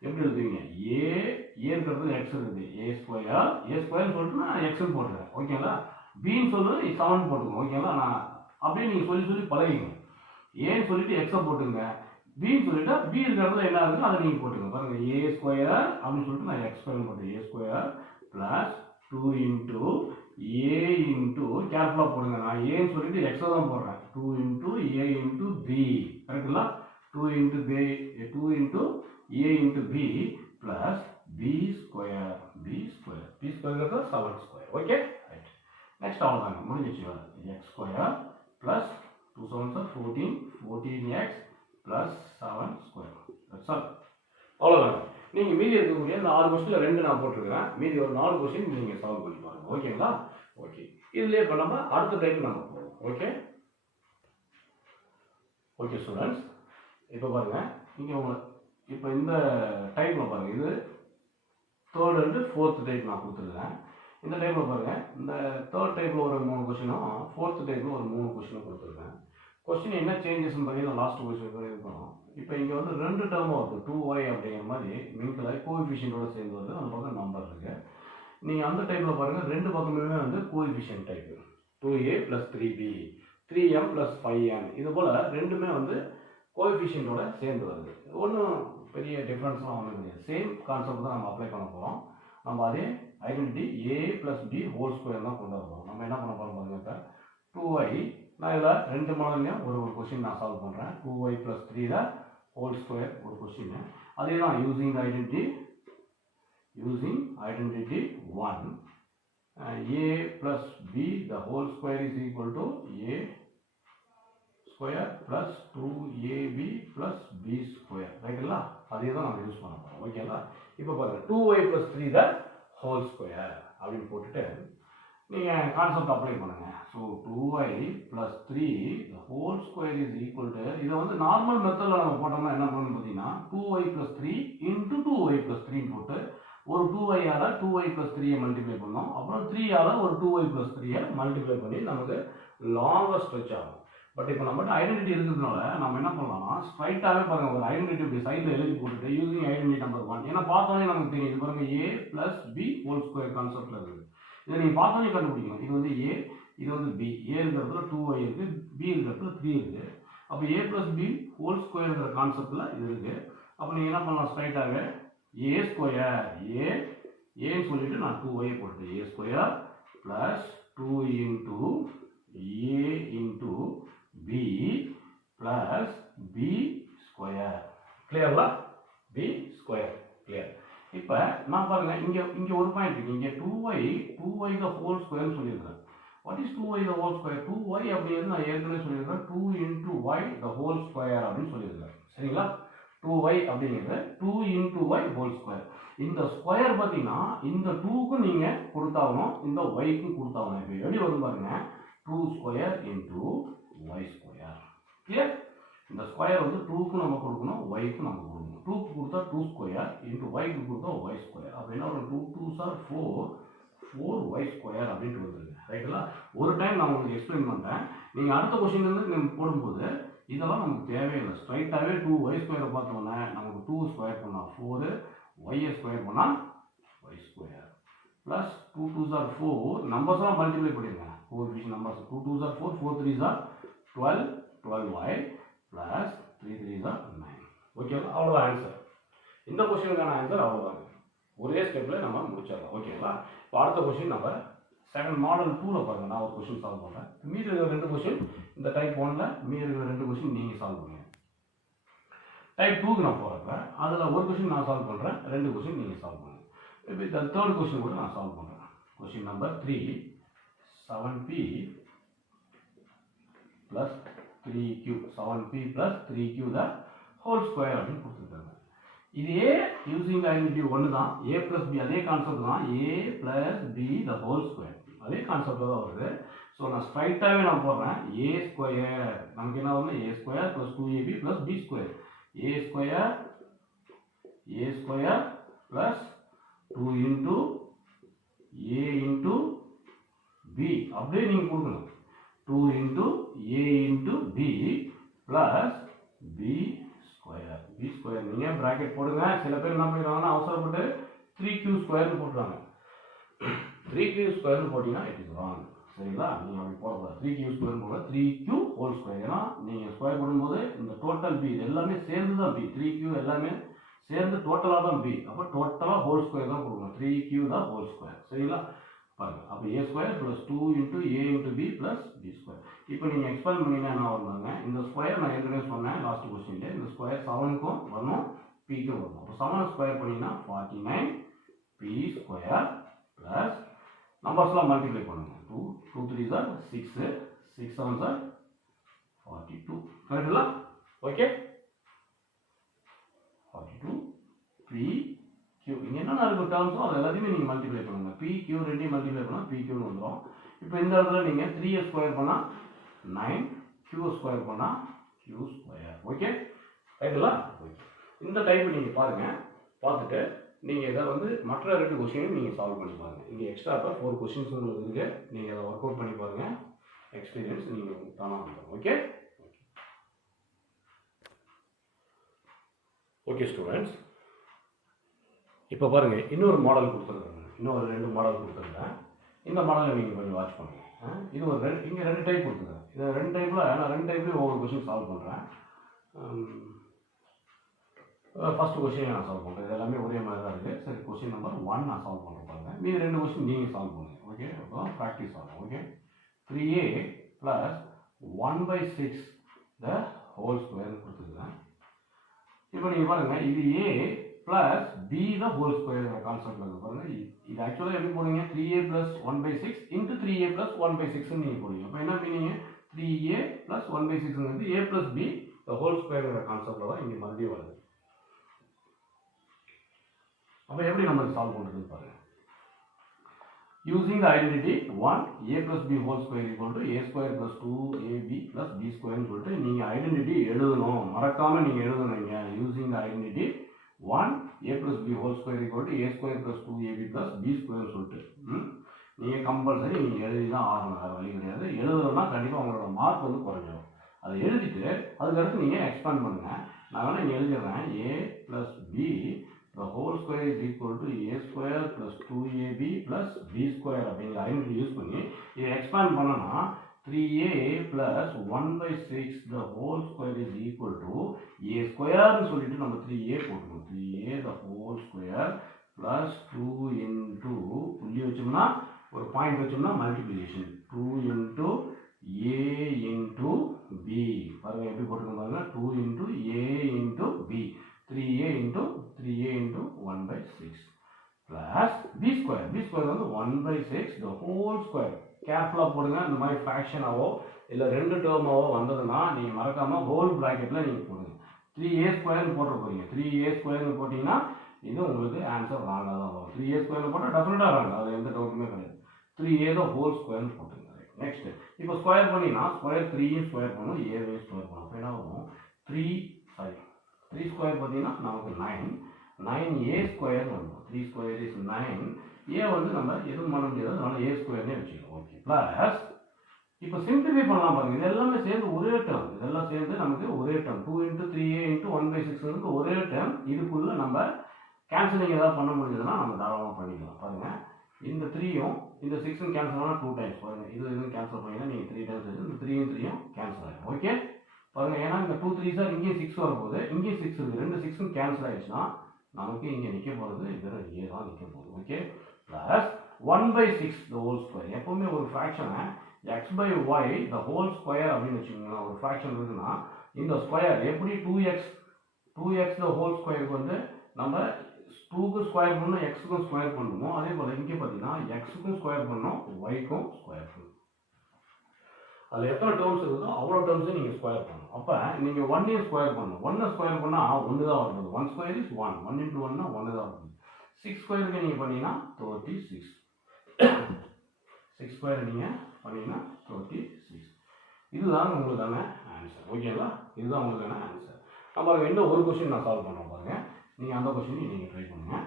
எப்படி எழுதுவீங்க, ஏங்கிறது x இருக்குது, a ஸ்கொயர் சொல்லிட்டு நான் எக்ஸ்ன்னு போட்டுருக்கேன். ஓகேங்களா, பின்னு சொல்லி 7 போட்டுக்கோங்க. ஓகேங்களா, நான் அப்படியே நீங்கள் சொல்லி பழகிங்க. ஏன்னு சொல்லிட்டு எக்ஸை போட்டுங்க, பின்னு சொல்லிட்டு பி இருக்கிறதுல என்ன இருக்குது அதை நீங்கள் போட்டுங்க. பாருங்க, ஏ ஸ்கொயர் அப்படின்னு சொல்லிட்டு நான் எக்ஸ் ஸ்கொயர் போட்டேன். ஏ square plus 2 into a into கேர்ஃபுல்லாக போடுங்க. நான் ஏன்னு சொல்லிட்டு எக்ஸை தான் போடுறேன். 2 இன்டூ ஏ இன்டூ பி, கரெக்டுங்களா? 2 into a into b plus b square, b square 7 square. Okay, right. Next அவ்வளோதாங்க, முடிஞ்சிச்சு. X square plus 2 7s are 14x plus 7 square. That's all. அவ்வளோதாங்க. நீங்கள் மீதி இருக்கக்கூடிய இந்த 6 கொஸ்டினில் 2 நான் போட்டிருக்கிறேன். மீதி ஒரு 4 கொஸ்டின் நீங்கள் சால்வ் பண்ணி பாருங்க. ஓகேங்களா? ஓகே, இதுலேயே இப்போ நம்ம அடுத்த டைப் நம்ம போவோம். ஓகே ஸ்டூடெண்ட்ஸ், இப்போ பாருங்க, இங்கே இப்போ இந்த டைப்பில் பாருங்கள், இது 3rd and 4th டைப் நான் கொடுத்துருக்கேன். இந்த டைப்பில் பாருங்கள், இந்த 3rd டைப்பில் ஒரு 3 கொஸ்டினும் 4th டைப்பில் ஒரு 3 கொஸ்டினும் கொடுத்துருக்கேன். கொஸ்டின் என்ன சேஞ்சஸ்ன்னு பார்த்தீங்கன்னா லாஸ்ட் கொஸ்டின் இருக்கணும். இப்போ இங்கே வந்து 2 டேர்மும் வருது, 2y அப்படிங்கிற மாதிரி மின்கலை கோஎஃபிஷியன்ட்டோட சேர்ந்து வருது. அந்த பக்கம் நம்பர் இருக்குது. நீங்கள் அந்த டைப்பில் பாருங்கள், 2 பக்கமுமே வந்து coefficient type, 2a plus 3b, 3m plus 5n. இது போல் ரெண்டுமே வந்து கோஎஃபிஷியன்ட்டோட சேர்ந்து வருது. ஒன்றும் பெரிய டிஃப்ரென்ஸ்லாம் ஒன்றும் கிடையாது. சேம் கான்செப்ட் தான் நம்ம அப்ளை பண்ண போகிறோம். நம்ம அதே identity a plus b whole square தான் கொண்டு வரப்போம். நம்ம என்ன பண்ண போகிறோம் பாருங்க, இப்போ 2y, நான் இதில் 2 மாடல்லையும் ஒரு கொஸ்டின் நான் சால்வ் பண்ணுறேன். 2y plus 3 the whole square ஒரு கொஸ்டின். அதே தான் using identity 1, a plus b the whole square is equal to a square plus 2ab plus b square. ரைட்டுங்களா? அதே தான் நம்ம யூஸ் பண்ண போகிறோம். ஓகேங்களா? இப்போ பாருங்கள், 2y plus 3 the whole square அப்படின்னு போட்டுட்டு நீங்கள் கான்செப்ட் அப்ளை பண்ணுங்கள். So 2y plus 3 the whole square is equal to, இதை வந்து நார்மல் மெத்தடில் நம்ம போட்டோம்னா என்ன பண்ணணும் பார்த்தீங்கன்னா 2y plus 3 into 2y plus 3 போட்டு ஒரு 2y-ஆல் 2y plus 3-ஐ மல்டிப்ளை பண்ணோம். அப்புறம் 3-ஆல் ஒரு 2y plus 3-ஐ மல்டிப்ளை பண்ணி நமக்கு லாங்கர் ஸ்ட்ரெச் ஆகும். பட் இப்போ நம்மகிட்ட ஐடென்டிட்டி இருக்கிறதுனால நம்ம என்ன பண்ணலாம்னா ஸ்ட்ரைட்டாகவே பாருங்கள், ஒரு ஐடென்டிட்டி இப்படி சைடில் எழுதி போட்டுட்டு யூசிங் ஐடென்டிட்டி நம்பர் 1, ஏன்னா பார்த்தோன்னே நமக்கு தெரியும். இது பாருங்கள், a plus b whole square கான்செப்டில் இருக்குது. இதை நீங்கள் பார்த்தோன்னே கண்டுபிடிக்கணும். இது வந்து a, இது வந்து b. a இருக்கிறதுல 2y இருக்குது, b இருக்கிறதுல 3 இருக்குது. அப்போ a plus b ஹோல் ஸ்கொயர்ங்கிற கான்செப்டில் இது இருக்குது. அப்போ நீங்கள் என்ன பண்ணலாம், ஸ்ட்ரைட்டாகவே a ஸ்கொயர், ஏன்னு சொல்லிட்டு நான் 2y போட்டு a square plus 2 into a into b plus b square. கிளியர்ங்களா? b square clear. இப்போ நான் பாருங்கள், இங்கே ஒரு பாயிண்ட் இருக்குது. இங்கே 2y த ஹோல் ஸ்கொயர்னு சொல்லியிருக்கிறேன். What is 2y the whole square? 2y அப்படிங்கிறது நான் ஏற்கனவே சொல்லியிருக்கிறேன், 2 இன்டூ y த ஹோல் ஸ்கொயர் அப்படின்னு சொல்லியிருக்கிறேன். சரிங்களா? 2y அப்படிங்கிறது 2 இன்டூ y ஹோல் ஸ்கொயர். இந்த ஸ்கொயர் பார்த்தீங்கன்னா இந்த 2க்கும் நீங்கள் கொடுத்தாகணும், இந்த yக்கும் கொடுத்தாகணும். இப்போ எப்படி வரும் பாருங்க, 2 square into y square. Clear? இந்த ஸ்கொயர் வந்து 2க்கும் நம்ம கொடுக்கணும், yக்கும் நம்ம கொடுக்கணும். 2க்கு கொடுத்தா 2 ஸ்கொயர் இன்டூ yக்கு கொடுத்தா y ஸ்கொயர். அப்படின்னா ஒரு 2 2s are 4y ஸ்கொயர் அப்படின்ட்டு வந்துருக்கு. ரைட்டுங்களா? ஒரு டைம் நான் உங்களுக்கு எக்ஸ்பிளைன் பண்ணுறேன். நீங்கள் அடுத்த கொஸ்டின்லேருந்து நீங்கள் போடும்போது இதெல்லாம் நமக்கு தேவையில்லை. ஸ்ட்ரைட்டாகவே 2y ஸ்கொயரை பார்த்தோன்னே நமக்கு 2 ஸ்கொயர் பண்ணால் 4, y ஸ்கொயர் பண்ணால் y square plus 2 2s are 4. நம்பர்ஸ்லாம் மல்டிப்ளை பண்ணிடுங்க. 4 division numbers 2 2s are 4, 4 3s are 12, 12y plus 3 3s are 9. ஓகேங்களா? அவ்வளோதான் ஆன்சர். இந்த கொஸ்டினுக்கான ஆன்சர் அவ்வளோதாங்க. ஒரே ஸ்டெப்பில் நம்ம முடிச்சிடலாம். ஓகேங்களா? இப்போ அடுத்த கொஸ்டின் நம்ம செகண்ட் மாடல் 2ல பாருங்க, நான் ஒரு கொஸ்டின் சால்வ் பண்ணுறேன். மீதி இருக்கிற 2 கொஸ்டின் இந்த டைப் 1ல மீதி இருக்கிற 2 கொஸ்டின் நீங்கள் சால்வ் பண்ணுங்க. டைப் 2க்கு நான் போகிறப்ப அதில் ஒரு கொஸ்டின் நான் சால்வ் பண்ணுறேன், 2 கொஸ்டின் நீங்கள் சால்வ் பண்ணுங்க. இப்போ இந்த தேர்ட் கொஸ்டின் கூட நான் சால்வ் பண்ணுறேன். Question number 3, 7p plus 3q, 7p plus 3q the whole square அப்படின்னு கொடுத்துருக்காங்க. இதே யூசிங் ஐடென்டிட்டி ஒன்று தான், a plus b அதே கான்செப்ட் தான், a plus b the whole square அதே கான்செப்ட் தான் வருது. ஸோ நான் ஸ்ட்ரைட்டாகவே நான் போடுறேன், a ஸ்கொயர் நமக்கு என்ன வருது, a square plus 2ab plus b square, a square plus 2 into a into b அப்படியே நீங்கள் கொடுக்கணும். 2 into a into b plus b square, b square நீங்கள் ப்ராக்கெட் போடுங்க. சில பேர் என்ன பண்ணிடுறாங்கன்னா அவசரப்பட்டு 3q ஸ்கொயர்னு போட்டுறாங்க. 3q ஸ்கொயர்னு போட்டிங்கன்னா இட் இஸ் ராங். சரிங்களா, நீங்கள் அப்படி போடக்கூடாது. 3q ஸ்கொயர்னு போட 3q ஹோல் ஸ்கொயர். ஏன்னா நீங்கள் ஸ்கொயர் போடும்போது இந்த டோட்டல் b இது எல்லாமே சேர்ந்து தான் b, 3q எல்லாமே சேர்ந்து டோட்டலாக தான் b. அப்போ டோட்டலாக ஹோல் ஸ்கொயர் தான் கொடுக்கணும், 3q தான் ஹோல் ஸ்கொயர். சரிங்களா, பாருங்க. அப்போ a square plus 2 into a into b plus b square. இப்போ நீங்கள் எக்ஸ்பேண்ட் பண்ணிங்கன்னா என்ன வருவாங்க, இந்த ஸ்கொயர் நான் ஏற்கனவே சொன்னேன் லாஸ்ட் கொஸ்டின்ல, இந்த ஸ்கொயர் 7க்கும் வரணும், pக்கும் வரணும். அப்போ 7 ஸ்கொயர் பண்ணிங்கன்னா 49p ஸ்கொயர் ப்ளஸ் நம்பர்ஸ்லாம் மல்டிப்ளை பண்ணுங்க. 2 2 3s are 6, 6 7s are 42. கரெக்டுங்களா? Okay, 42 p q. இங்கே என்னென்ன இருக்குது டேர்ம்ஸோ அது எல்லாத்தையுமே நீங்கள் மல்டிப்ளை பண்ணுங்கள். p q ரெண்டையும் மல்டிப்ளை பண்ணால் p qன்னு வந்துடும். இப்போ இந்த இடத்துல நீங்கள் 3a ஸ்கொயர் பண்ணால் 9, q ஸ்கொயர் பண்ணால் q ஸ்கொயர். ஓகே, ரைட்டுங்களா? ஓகே, இந்த டைப் நீங்கள் பாருங்கள். பார்த்துட்டு நீங்கள் இதை வந்து மற்ற 2 கொஸ்டினையும் நீங்கள் சால்வ் பண்ணி பாருங்கள். இங்கே எக்ஸ்ட்ரா 4 கொஸ்டின்ஸ் உங்களுக்கு இருக்குது, நீங்கள் அதை ஒர்க் அவுட் பண்ணி பாருங்கள். எக்ஸ்பீரியன்ஸ் நீங்கள் தானாக வந்துடும். ஓகே ஓகே ஸ்டூடெண்ட்ஸ், இப்போ பாருங்கள் இன்னொரு மாடல் கொடுத்துருக்காங்க, இன்னொரு 2 மாடல் கொடுத்துருக்கேன். இந்த மாடலை நீங்கள் கொஞ்சம் வாட்ச் பண்ணுங்கள். இது ஒரு இங்கே 2 டைப் கொடுத்துருக்கேன். இந்த 2 டைப்பில் நான் 2 டைப்லேயும் ஒவ்வொரு கொஸ்டின் சால்வ் பண்ணுறேன். ஃபர்ஸ்ட் கொஸ்டின் நான் சால்வ் பண்ணுறேன். இது எல்லாமே ஒரே மாதிரி தான் இருக்குது. சரி, கொஸ்டின் நம்பர் 1 நான் சால்வ் பண்ணுறேன் பாருங்கள். மீது 2 கொஸ்டின் நீங்கள் சால்வ் பண்ணுங்கள். ஓகே, அப்போ ப்ராக்டிஸ் ஆகும். Okay, 3a plus 1/6 the whole ஸ்கொயர்னு கொடுத்துருக்கேன். இப்போ நீங்கள் பாருங்கள், இது a plus b the whole square கான்செப்டில் இருக்குது பாருங்கள். இது ஆக்சுவலாக எப்படி போடுங்க, 3a plus 1/6 into 3a plus 1/6ன்னு நீங்கள் போடுங்க. அப்போ என்ன மீனிங், 3a ப்ளஸ் 1/6ங்கிறது a plus b the whole square கான்செப்டில் தான் இங்கே மறுபடியும் வருது. அப்போ எப்படி நம்ம சால்வ் பண்ணுறது பாருங்கள். Using the identity 1 a plus b whole square equal to a square plus 2ab plus b square சொல்லிட்டு நீங்கள் ஐடென்டிட்டி எழுதணும். மறக்காமல் நீங்கள் எழுதணுங்க. Using the identity 1 a plus b whole square equal to a square plus 2ab plus b square சொல்லிட்டு நீங்கள் compulsory நீங்கள் எழுதி தான் ஆகணும், வழி கிடையாது. எழுதணும்னா கண்டிப்பாக உங்களோட மார்க் வந்து குறைஞ்சிடும். அதை எழுதிட்டு அதுக்கடுத்து நீங்கள் எக்ஸ்பேண்ட் பண்ணுங்கள். நான் வேணால் இங்கே எழுதிடுறேன், a plus b the whole square is equal to a square plus 2ab plus b square அப்படிங்கிற ஐடென்டிட்டி யூஸ் பண்ணி இதை எக்ஸ்பேண்ட் பண்ணனா 3a plus 1/6 the whole square is equal to a square சொல்லிட்டு நம்ம 3a போட்டுக்கணும். 3a the whole square plus 2 into புள்ளி வச்சோம்னா ஒரு பாயிண்ட் வச்சோம்னா multiplication 2 into a into b. பாருங்க எப்படி போட்டுருக்கோம் பாருங்க, 2 into a into b, 3a into 1/6 plus b square. b square வந்து 1/6 the whole square. கேர்ஃபுல்லாக போடுங்க. இந்த மாதிரி ஃப்ராக்ஷனாவோ இல்லை 2 டேர்மாவோ வந்ததுன்னா நீங்கள் மறக்காமல் ஹோல் ப்ராக்கெட்டில் நீங்கள் போடுங்க. 3a ஸ்கொயர்னு போட்டு போகிறீங்க. 3a ஸ்கொயர்னு போட்டிங்கன்னா இது உங்களுக்கு ஆன்சர் ராங்காக தான் வரும். 3a ஸ்கொயர்னு போட்டால் டெஃபினட்டாக ராங்க, அது எந்த டவுட்டுமே கிடையாது. 3a தான் ஹோல் ஸ்கொயர்னு போட்டுங்க. நெக்ஸ்ட் இப்போ ஸ்கொயர் பண்ணிங்கன்னா ஸ்கொயர் 3 ஸ்கொயர் பண்ணணும், a ஸ்கொயர் பண்ணணும். அப்போ என்ன வரும், 3 ஸ்கொயர் பார்த்தீங்கன்னா நமக்கு 9a ஸ்கொயர் வரும். 3 ஸ்கொயர் இஸ் 9. a வந்து நம்ம எதுவும் பண்ண முடியாது, அதனால a ஸ்கொயர்னே வச்சுக்கலாம். ஓகே, ப்ளஸ் இப்போ சிம்பிளிஃபை பண்ணலாம் பாருங்க. இது எல்லாமே சேர்ந்து ஒரே டேர்ம், இதெல்லாம் சேர்ந்து நமக்கு ஒரே டேர்ம் 2 into 3a into 1/6 ஒரே டேர்ம். இதுக்குள்ள நம்ம கேன்சலிங் ஏதாவது பண்ண முடிஞ்சதுன்னா நம்ம தாராளமாக பண்ணிக்கலாம். பாருங்க, இந்த 3யும் இந்த 6ம் கேன்சல் ஆனால் 2 டைம்ஸ் பாருங்க. இது கேன்சல் பண்ணிங்கன்னா நீங்கள் 3 டைம்ஸ் இந்த 3யும் கேன்சல் ஆகிடும். ஓகே பாருங்க, ஏன்னா இந்த 2 3 சார் இங்கேயும் 6 வரும்போது இங்கேயும் 6 இருக்குது, 2 6ம் கேன்சல் ஆகிடுச்சுன்னா நமக்கு இங்கே நிற்க போகிறது வெறும் a தான் நிற்க போகுது. Okay, plus 1/6 the whole square. எப்பவுமே ஒரு ஃப்ராக்ஷனை x/y the whole square அப்படின்னு வச்சுக்கோங்களேன். ஒரு ஃப்ராக்ஷன் இருக்குன்னா இந்த ஸ்கொயர் எப்படி 2x the whole ஸ்கொயருக்கு வந்து நம்ம 2க்கு ஸ்கொயர் பண்ணணும், xக்கும் ஸ்கொயர் பண்ணணும். அதே போல் இங்கே பார்த்தீங்கன்னா xக்கும் ஸ்கொயர் பண்ணணும், yக்கும் ஸ்கொயர் பண்ணணும். அதில் எத்தனை டேர்ம்ஸ் இருக்குதோ அவ்வளோ டேர்ம்ஸையும் நீங்கள் ஸ்கொயர் பண்ணணும். அப்போ நீங்கள் 1 ஸ்கொயர் பண்ணணும். 1 ஸ்கொயர் பண்ணால் 1 தான் வருது. 1 ஸ்கொயர் இஸ் 1. 1 × 1 1 தான் வருது. 6 ஸ்கொயருக்கு நீங்கள் பண்ணீங்கன்னா 36. 6 ஸ்கொயர் நீங்கள் பண்ணீங்கன்னா 36. இதுதான் உங்களுக்கான ஆன்சர். ஓகேங்களா? இதுதான் உங்களுக்கான ஆன்சர். நம்ம இன்னும் ஒரு கொஸ்டின் நான் சால்வ் பண்ண பாருங்க. நீங்கள் அந்த கொஸ்டினையும் நீங்கள் ட்ரை பண்ணுங்கள்.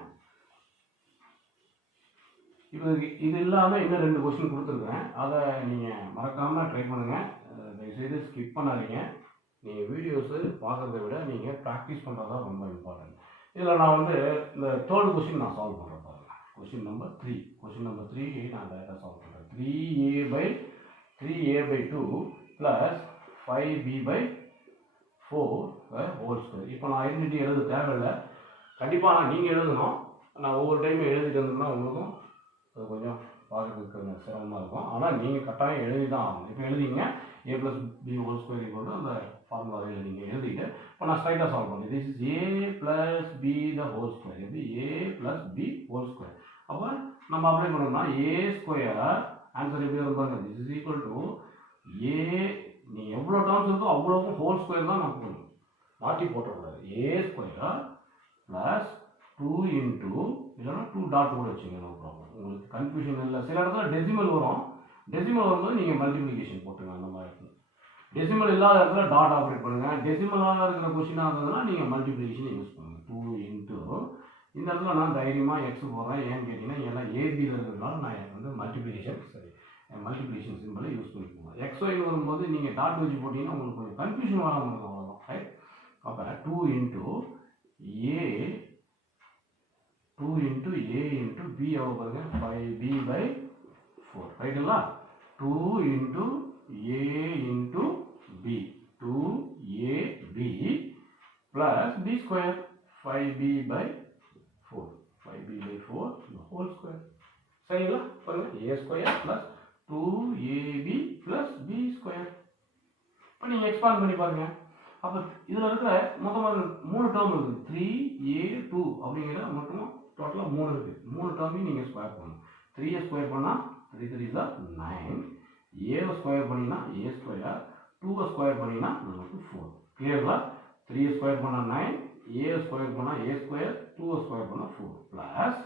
இப்போ இது இல்லாமல் இன்னும் 2 கொஸ்டின் கொடுத்துருக்குறேன். அதை நீங்கள் மறக்காமல் ட்ரை பண்ணுங்கள். தயவுசெய்து ஸ்கிப் பண்ணாதீங்க. நீங்கள் வீடியோஸு பார்க்குறத விட நீங்கள் ப்ராக்டிஸ் பண்ணுறது தான் ரொம்ப இம்பார்ட்டன்ட். இதில் நான் வந்து இந்த 3rd கொஸ்டின் நான் சால்வ் பண்ணுறேன் பாருங்கள். கொஸ்டின் நம்பர் 3 நான் டைரெக்டாக சால்வ் பண்ணுறேன். 3a/2 + 5b/4 whole square. இப்போ நான் ஐடென்டிட்டி எழுத தேவையில்லை. கண்டிப்பாக நீங்கள் எழுதணும். நான் ஒவ்வொரு டைமும் எழுதிட்டு இருந்தேன்னா உங்களுக்கும் அது கொஞ்சம் பார்க்குறதுக்கு சிரமமாக இருக்கும். ஆனால் நீங்கள் கட்டாயம் எழுதி தான் ஆகணும். இப்போ எழுதிங்க a + b ஹோல் ஸ்கொயர் போட்டு அந்த ஃபார்முலாவை நீங்கள் எழுதிட்டு இப்போ நான் ஸ்ட்ரைட்டாக சால்வ் பண்ணுறேன். This is a + b the whole square. எப்படி a + b ஹோல் ஸ்கொயர். அப்போ நம்ம அப்ளை பண்ணோம்னா a ஸ்கொயர் ஆன்சர் எப்படி வருவாங்க? This is equal to a. நீ எவ்வளோ டேர்ம்ஸ் இருக்கோ அவ்வளோக்கும் ஹோல் ஸ்கொயர் தான் நம்ம போடணும். மாற்றி போட்டக்கூடாது. a ஸ்கொயர் ப்ளஸ் 2 × இல்லைன்னா 2 டாட் கூட வச்சுங்க. No problem. உங்களுக்கு கன்ஃபியூஷன் இல்லை. சில இடத்துல டெசிமல் வரும். டெசிமல் வரும்போது நீங்கள் மல்டிப்ளிகேஷன் போட்டுங்க. அந்த மாதிரி இருக்கும். டெசிமல் இல்லாத இடத்துல டாட் ஆப்ரேட் பண்ணுங்கள். டெசிமலாக இருக்கிற கொஸ்டினாக இருந்ததுன்னா நீங்கள் மல்டிப்ளிகேஷன் யூஸ் பண்ணுங்கள். 2 × இந்த இடத்துல நான் தைரியமாக எக்ஸ் போடுறேன். ஏன்னு கேட்டிங்கன்னா எல்லாம் ஏபியில் இருக்கிறதுனால நான் வந்து மல்டிப்ளிகேஷன் சிம்பிளை யூஸ் பண்ணிக்குவோம். எக்ஸ்ஒய்னு வரும்போது நீங்கள் டாட் வச்சு போட்டிங்கன்னா உங்களுக்கு கொஞ்சம் கன்ஃபியூஷன் வராமல் இருக்கும். அவ்வளோதான். ரைட். அப்போ 2 × a × b எவ்வளோ பாருங்க? 5b/4. ரைட்டுங்களா? 2 × a × b 2ab plus b square 5b/4 whole square. சரிங்களா? பாருங்க a square plus 2ab plus b square. இப்போ நீங்கள் எக்ஸ்பாண்ட் பண்ணி பாருங்க. அப்போ இதில் இருக்கிற மொத்தமாக 3 டேர்ம் இருக்குது. 3a2 அப்படிங்கிற மட்டும் டோட்டலாக 3 இருக்குது. 3 டேர்மையும் நீங்கள் ஸ்கொயர் பண்ணணும். 3a ஸ்கொயர் பண்ணால் 3 3 is 9. a ஸ்கொயர் பண்ணிங்கன்னா a ஸ்கொயர். 2 ஸ்கொயர் பண்ணிங்கன்னா நமக்கு 4. கிளியர்களா? 3 ஸ்கொயர் பண்ணால் 9, a ஸ்கொயர் பண்ணால் a ஸ்கொயர், 2 ஸ்கொயர் பண்ணால் 4 ப்ளஸ்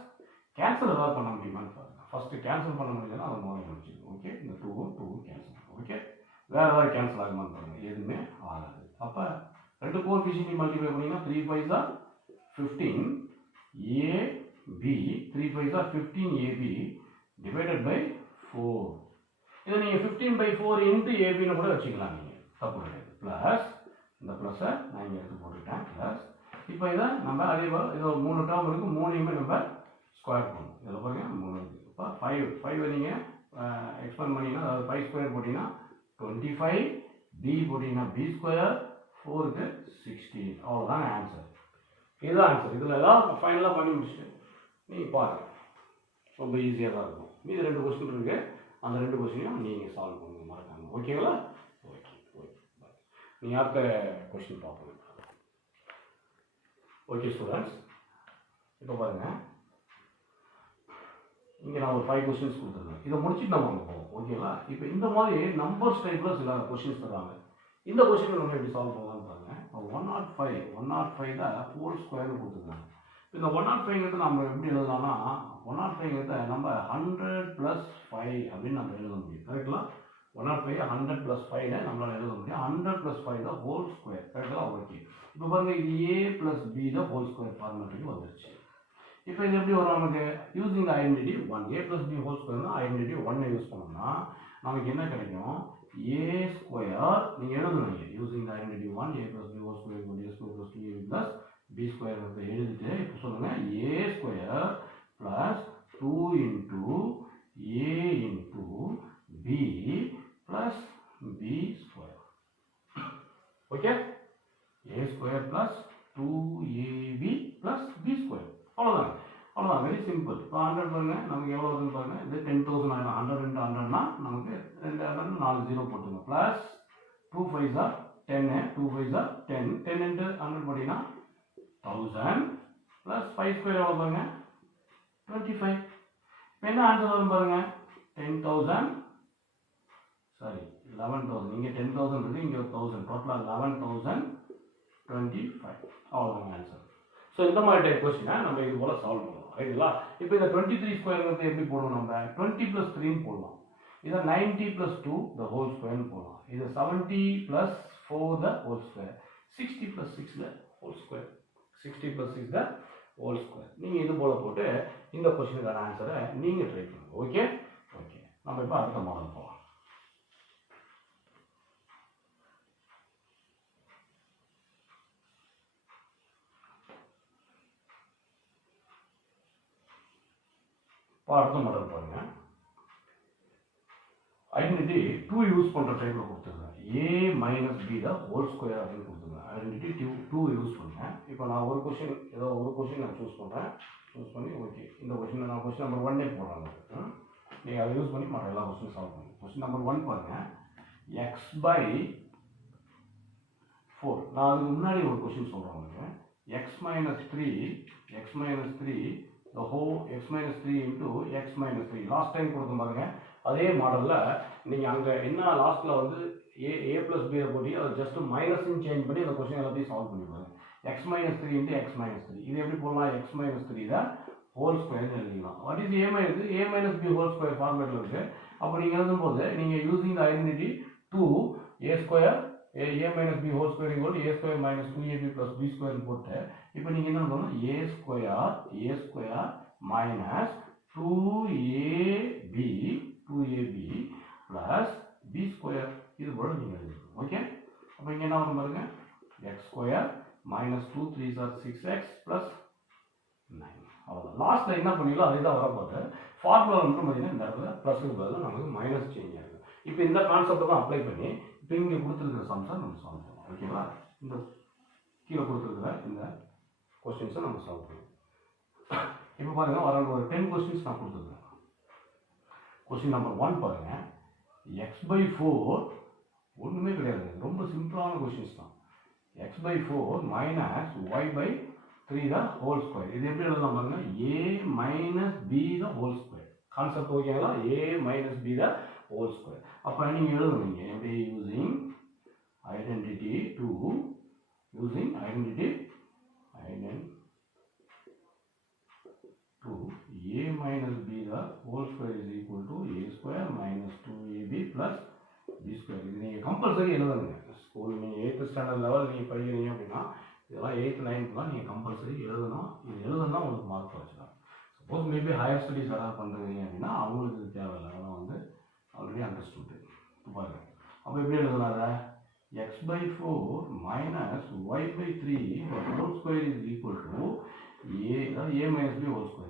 கேன்சல் ஏதாவது பண்ண முடியுமான்னு பாருங்கள். ஃபஸ்ட்டு கேன்சல் பண்ண முடியுதுன்னா அதை முதல்ல முடிச்சுக்கணும். ஓகே, இந்த 2 கேன்சல் பண்ணும். ஓகே, வேறு ஏதாவது கேன்சல் ஆகுமான்னு பாருங்கள். எதுவுமே ஆகாது. அப்போ 2 கோஎஃபிஷியன்ட் மல்டிப்ளை பண்ணிங்கன்னா 3 5 15 ab 3 5 15ab டிவைடட் பை 4. இதை நீங்கள் 15/4 × abன்னு கூட வச்சுக்கலாம். நீங்கள் தப்பு கிடையாது. ப்ளஸ் இந்த ப்ளஸ்ஸை நான் இங்கே எடுத்து போட்டுக்கிட்டேன். ப்ளஸ் இப்போ இதை நம்ம அதே போல் இது 3 டேர்ம் இருக்குது. 3யுமே நம்ம ஸ்கொயர் பண்ணணும். இதில் பாருங்க 3 இருக்குது. இப்போ 5 நீங்கள் எக்ஸ்பேண்ட் பண்ணிங்கன்னா அதாவது 5 ஸ்கொயர் போட்டிங்கன்னா 25, b போட்டிங்கன்னா b ஸ்கொயர், 4க்கு 16. அவ்வளோதாங்க ஆன்சர். இதுதான் ஆன்சர். இதில் ஏதாவது ஃபைனலாக பண்ணி முடிச்சுட்டு நீங்கள் பாருங்கள். ரொம்ப ஈஸியாக தான் இருக்கும். மீது 2 கொஸ்டின் இருக்குது. அந்த 2 கொஸ்டினையும் நீங்கள் சால்வ் பண்ணுங்க மறக்காம. ஓகேங்களா? ஓகே. நீங்கள் அடுத்த கொஸ்டின் பார்ப்போம். ஓகே ஸ்டூடெண்ட்ஸ், இப்போ பாருங்கள். இங்கே நான் ஒரு 5 கொஸ்டின்ஸ் கொடுத்துருக்கேன். இதை முடிச்சுட்டு நம்ம அங்கே போவோம். ஓகேங்களா? இப்போ இந்த மாதிரி நம்பர்ஸ் டைப்பில் சில கொஸ்டின்ஸ் தராங்க. இந்த கொஸ்டின் நம்ம எப்படி சால்வ் பண்ணலாம்னு பாருங்கள். இப்போ 105 தான் ஹோல் ஸ்கொயர்னு கொடுத்துருக்காங்க. இந்த 105 நம்ம எப்படி எழுதலாம்னா 105 நம்ம 100 + 5 அப்படின்னு நம்ம எழுத முடியும். கரெக்டுங்களா? 105 100 + 5 நம்மளால் எழுத முடியும். 100 + 5 தான் ஹோல் ஸ்கொயர். கரெக்டுங்களா? ஓகே. இப்போ பாருங்க, இது a + b தான் ஹோல் ஸ்கொயர் ஃபார்மேட்டுக்கு வந்துருச்சு. இப்போ இது எப்படி வரும் நமக்கு? Using identity 1 a + b whole ஸ்கொயர்னா ஐடென்டிட்டி 1 யூஸ் பண்ணோம்னா நமக்கு என்ன கிடைக்கும்? a ஸ்கொயர் நீங்கள் எழுதுனீங்க using identity 1 a + b whole square = a² + 2ab + b square எழுதிட்டு இப்போ சொல்லுங்க a square plus 2 × a × b plus b square. Okay, a square plus 2ab plus b square. அவ்வளோதான். Very simple. இப்போ 100 பாருங்க நமக்கு எவ்வளோ வருதுன்னு பாருங்க. இந்த 10,000 ஆயிடும். 100 into 100னா நமக்கு 2 4 0 போட்டுங்க. Plus 2 5s are 10, 2 5s are 10, 10 into 100 போட்டிங்கன்னா 1000 ப்ளஸ் 5 ஸ்கொயர் எவ்வளோ பாருங்க 25. இப்போ என்ன ஆன்சர் வரும் பாருங்க 10,000 சாரி 11,000. இங்கே 10,000 இருக்குது, இங்கே 1000, டோட்டலாக 11,025 அவ்வளோதாங்க ஆன்சர். ஸோ இந்த மாதிரி டைப் கொஸ்டினை நம்ம இது போல் சால்வ் பண்ணுவோம். ரைட்டுங்களா? இப்போ இந்த 23 ஸ்கொயர்ங்கிறது எப்படி போடணும்? நம்ம 20 + 3 போடலாம். இதை 90 + 2 the whole square போடலாம். இது 70 + 4 the whole square, 60 + 6 the whole square, 60 + 6 the whole square. நீங்கள் இது போல் போட்டு இந்த கொஸ்டினுக்கான ஆன்சரை நீங்கள் ட்ரை பண்ணுங்க. ஓகே ஓகே, நம்ம இப்போ அடுத்த மாடல் போகலாம். அடுத்த மாடல் பாருங்க. ஐடென்டிட்டி 2 யூஸ் பண்ற டைப்ல கொடுத்துருங்க. a - b the whole square அப்படின்னு கொடுத்துருங்க. ஐடென்டிட்டி 2 யூஸ் பண்ணுங்க. இப்போ நான் ஒரு கொஸ்டின் நான் சூஸ் பண்றேன். சூஸ் பண்ணி ஓகே இந்த கொஸ்டின் நான் கொஸ்டின் நம்பர் 1 போடுறேன். நீங்கள் அதை யூஸ் பண்ணி மற்ற எல்லா கொஸ்டினும் சால்வ் பண்ணுங்க. கொஸ்டின் நம்பர் 1 பாருங்க. x/4. நான் அதுக்கு முன்னாடி ஒரு கொஸ்டின் சொல்றேன் உங்களுக்கு. x - 3 the whole x - 3 into x - 3. Last time கொடுத்த பாருங்க. அதே மாடல்ல நீங்க அங்க என்ன லாஸ்ட்ல வந்து a plus b போட்டு அதை ஜஸ்ட் மைனஸ் சேஞ்ச் பண்ணி அந்த क्वेश्चन எல்லாத்தையும் சால்வ் பண்ணி பாருங்க. x - 3 into x - 3. இது எப்படி போடலாம்? x - 3 த ஹோல் ஸ்கொயர் எழுதிக்கலாம். What is a - b whole square ஃபார்மேட்ல இருக்கு. அப்ப நீங்க எழுதும்போது நீங்க using the identity 2 a square a - b whole square = a square - 2ab + b square போட்டு இப்போ நீங்க என்ன பண்ணணும்? a square - 2ab plus b square இது போல நீங்க எழுதணும். ஓகே, அப்ப இங்க என்ன வரும் பாருங்க. x square - 2 3s are 6x plus 9. அவ்வளவுதான். லாஸ்ட்ல என்ன பண்ணீங்களோ அதே தான் வரப்போகுது. ஃபார்முலா மட்டும் பார்த்தீங்கன்னா இந்த இடத்துல ப்ளஸ்க்கு பதிலாக நமக்கு மைனஸ் சேஞ்ச் ஆகும். இப்போ இந்த கான்செப்டை தான் அப்ளை பண்ணி இப்போ இங்கே கொடுத்துருக்கிற சம்ஸை நம்ம சால்வ் பண்ணுவோம். ஓகேவா? இந்த கீழே கொடுத்துருக்கிற இந்த கொஸ்டின்ஸை நம்ம சால்வ் பண்ணுவோம். இப்போ பாருங்க அரௌண்ட் ஒரு 10 கொஸ்டின்ஸ் நான் கொடுத்துருக்கேன். கொஸ்டின் நம்பர் 1 பாருங்க. x/4 ஒன்றுமே கிடையாது, ரொம்ப சிம்பிளான கொஸ்டின்ஸ் தான். x/4 minus y/3 the whole square. இது எப்படி எழுதலாம் பாருங்க. a minus b the whole square. Concept ஓகேங்களா? a minus b the whole square. அப்போ நீங்கள் எழுதுவீங்க எப்படி? using identity 2 a minus b the whole square is equal to a square minus 2ab plus b square. இது நீங்கள் compulsory எழுதணுங்க. School நீங்கள் 8th standard level நீங்கள் படிக்கிறீங்க அப்படின்னா இதெல்லாம் 8th 9thலாம் நீங்கள் கம்பல்சரி எழுதணும். இது எழுதணும்னா உங்களுக்கு மார்க் வச்சுக்கலாம். சப்போஸ் மேபி ஹையர் ஸ்டடீஸ் எதாவது பண்ணுறீங்க அப்படின்னா அவங்களுக்கு இது தேவையில்லை. அதெல்லாம் வந்து ஆல்ரெடி அண்டர்ஸ்டுட். பாருங்க, அப்போ எப்படி எழுதலாம்? x/4 minus y/3 the whole square is equal to a minus b whole square.